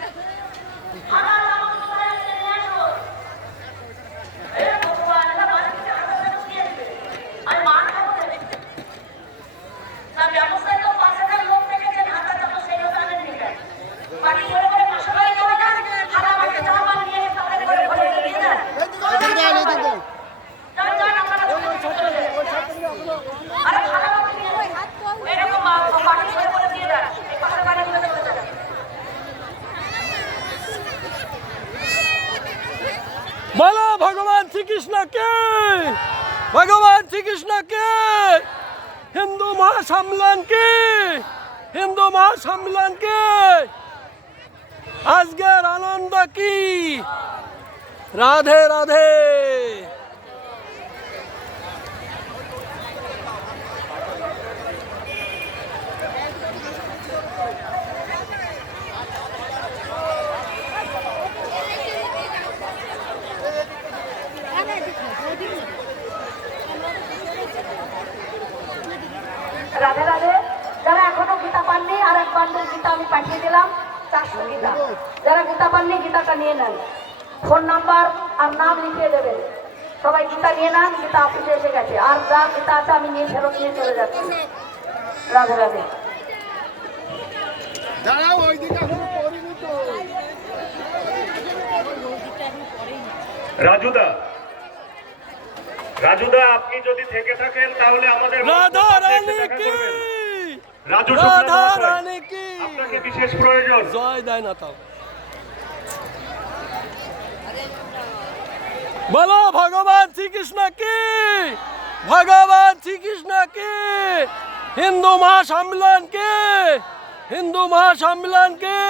বলো ভগবান শ্রীকৃষ্ণকে, ভগবান শ্রীকৃষ্ণকে, হিন্দু মহাসম্মেলনকে, হিন্দু মহাসম্মেলনকে। আজকের আনন্দ কি? রাধে রাধে। রাধে রাধে। যারা এখনো গীতা পাননি, আর এক বান্ডেল গীতা আমি পাঠিয়ে দিলাম, 400 গীতা। যারা গীতা পাননি, গীতাটা নিয়ে নেন, ফোন নাম্বার আর নাম লিখিয়ে দেবেন। সবাই গীতা নিয়ে নেন, গীতা অফিসে এসে গেছে। আর যা গীতা আছে আমি নিয়ে ফেরত নিয়ে চলে যাচ্ছি। রাধে রাধে। রাজুদা, রাজুদা, আপনি যদি থেকে থাকেন তাহলে আমাদের রাধা রানী কি, রাজু রাধা রানী কি, আপনাকে বিশেষ প্রয়োজন। জয় দেয় না তাও। বলো ভগবান শ্রীকৃষ্ণ কি, ভগবান শ্রীকৃষ্ণ কি, হিন্দু মহাসম্মেলন কে, হিন্দু মহাসম্মেলন কে,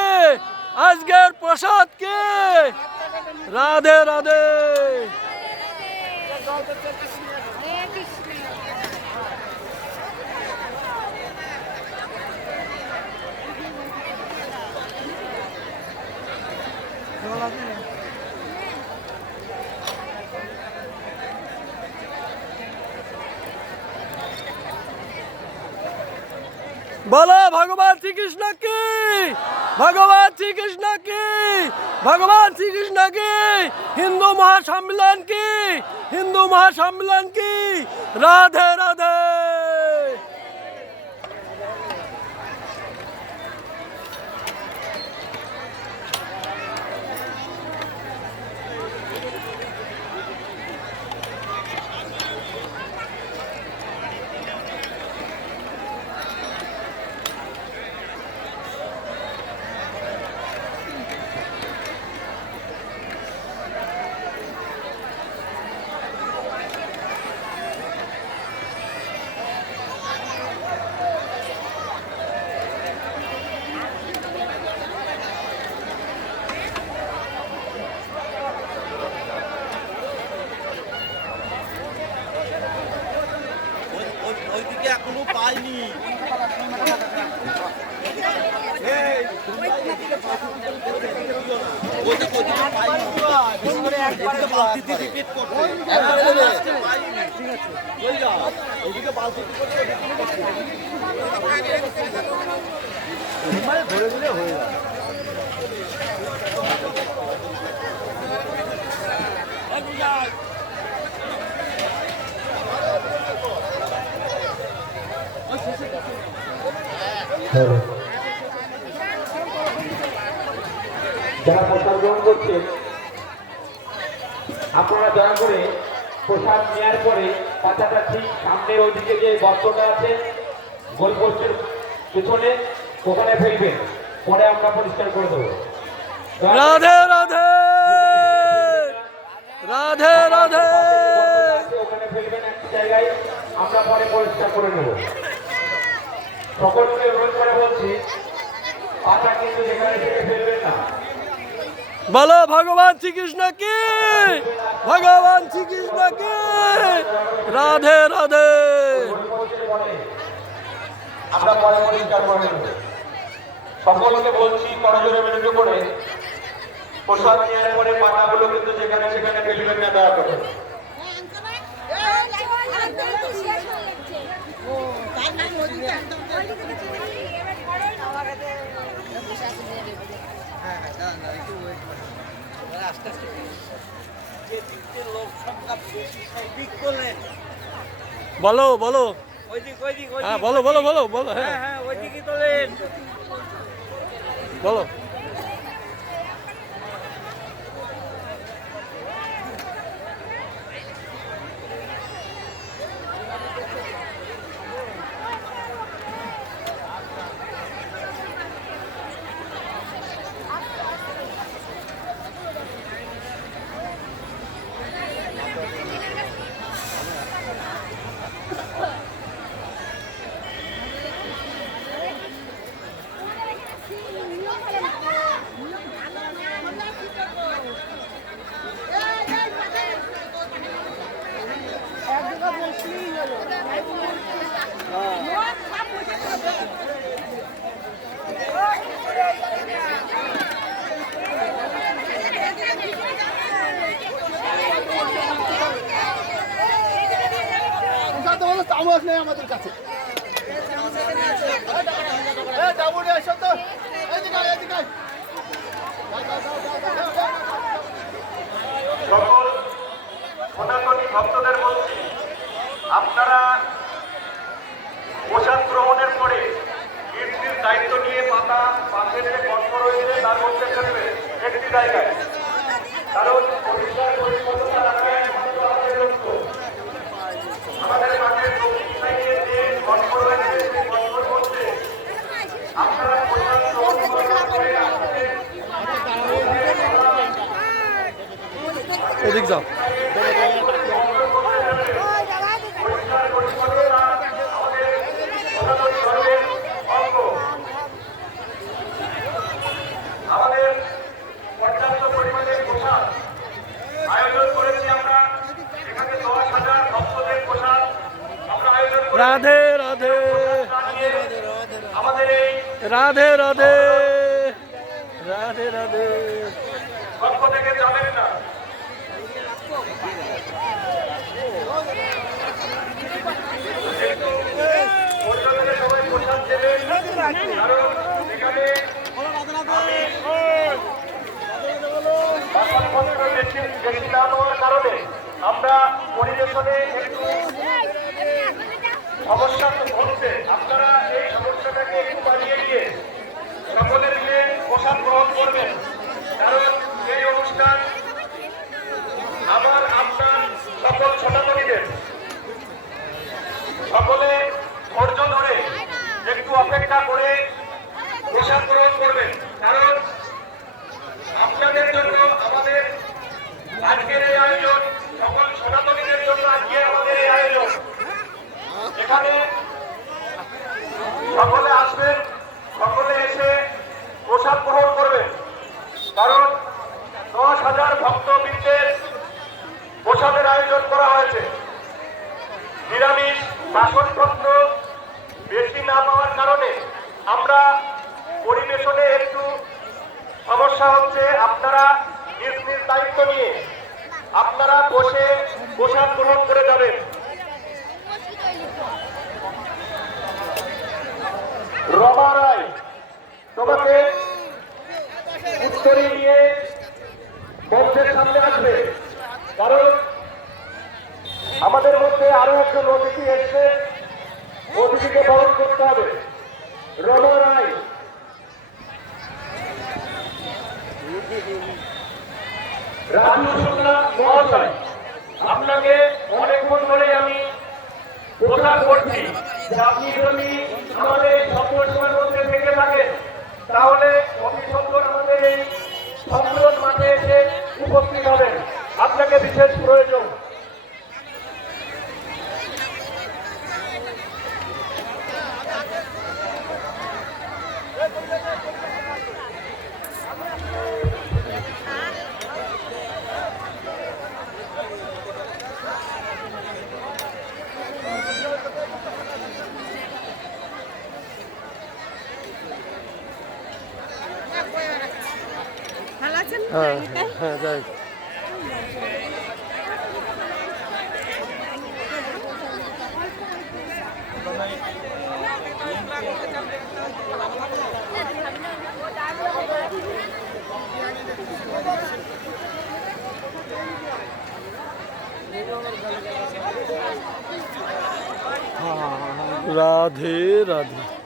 আজকের প্রসাদ কে। রাধে রাধে। बोलो भगवान श्री कृष्ण की, भगवान श्री कृष्ण की, भगवान श्री कृष्ण की, हिंदू महासम्मेलन की, हिंदू महासम्मेलन की, राधे राधे। যারা প্রসাদ গ্রহণ করছেন আপনারা দয়া করে প্রসাদ নেওয়ার পরে পাতাটা ঠিক সামনের ওইদিকে যে গর্তটা আছে গোলপোস্টের পিছনে ওখানে ফেলবেন, পরে আমরা পরিষ্কার করে দেবো। राधे राधे राधे राधे। ওখানে ফেলবেন এক জায়গায়, আমরা পরে পরিষ্কার করে নেব। সকলকে অনুরোধ করে বলছি পাতা কিন্তু যেখানে সেখানে ফেলবেন না। बोलो भगवान श्री कृष्ण की, भगवान श्री कृष्ण की, राधे राधे। আমরা পরে পরিষ্কার করে নেব। সকলকে বলছি করজোরে বিরতি করে প্রসাদ নেওয়ার পরে পাতাগুলো কিন্তু যেখানে সেখানে ফেলবেন না দয়া করে। बोलो बोलो, हाँ बोलो बोलो बोलो बोलो, हाँ बोलो। চামচ নেই আমাদের কাছে। সকল সনাতনী ভক্তদের বলছি, আপনারা প্রসাদ গ্রহণের পরে কীর্তির দায়িত্ব নিয়ে পাতা পাশের যে গল্প রয়েছে তার মধ্যে ফেলবে একটি জায়গায়, কারণ পরিষ্কার পরিচ্ছন্নতা রাখা একমাত্র আমাদের লক্ষ্য। আমাদের মাঠের দক্ষিণ সাইডে যে গল্প রয়েছে সেই গল্পের মধ্যে আপনারা প্রসাদ গ্রহণ করার পরে আপনাদের এদিক যাও। আমাদের পর্যাপ্ত পরিমাণে প্রসাদ আয়োজন করেছি আমরা, এখানে 10,000 ভক্তদের প্রসাদ আমরা আয়োজন করেছি। राधे राधे আমাদের এই राधे राधे राधे राधे। পক্ষ থেকে যাবেন না। একটু পরিবারের সবাই প্রসাদ দেবেন, কারণ এখানে বাসনপত্র বেশি না নেওয়ার কারণে আমরা পরিবেশনে একটু সমস্যা হচ্ছে। আপনারা এই সমস্যাটাকে একটু বাড়িয়ে দিয়ে সকলে মিলে প্রসাদ গ্রহণ করবেন, কারণ এই অনুষ্ঠান আমার আপনার সকল সনাতনীদের। সকলে ধৈর্য ধরে একটু অপেক্ষা করে প্রসাদ গ্রহণ করবেন, কারণ আপনাদের জন্য আমাদের আজকের এই আয়োজন, সকল সনাতনীদের জন্য আজকে আমাদের এই আয়োজন। এখানে সকলে আসবেন, সকলে এসে প্রসাদ গ্রহণ করবেন, কারণ 10,000 ভক্তবৃন্দের প্রসাদের আয়োজন করা হয়েছে। নিরামিষ বাসনপত্র বেশি না পাওয়ার কারণে আমরা পরিবেশনে একটু সমস্যা হচ্ছে। আপনারা নিজ নিজ দায়িত্ব নিয়ে আপনারা বসে প্রসাদ গ্রহণ করে যাবেন। রমা রায়, তোমাকে উত্তরে নিয়ে মঞ্চের সামনে আসবে, কারণ আমাদের মধ্যে আরো একজন অতিথি এসছে, অতিথিকে বরণ করতে হবে। রমা রায়, রাজু শুক্লা মহাশয়, আপনাকে অনেকক্ষণ ধরে আমি প্রচার করছি যে আপনি যদি আমাদের সম্প্রসারণ মধ্যে থেকে থাকেন, তাহলে অতি সুন্দর আমাদের এই সম্মেলন মাঠে এসে উপস্থিত হবেন। আপনাকে বিশেষ প্রয়োজন। হ্যাঁ যাই। রাধে রাধে।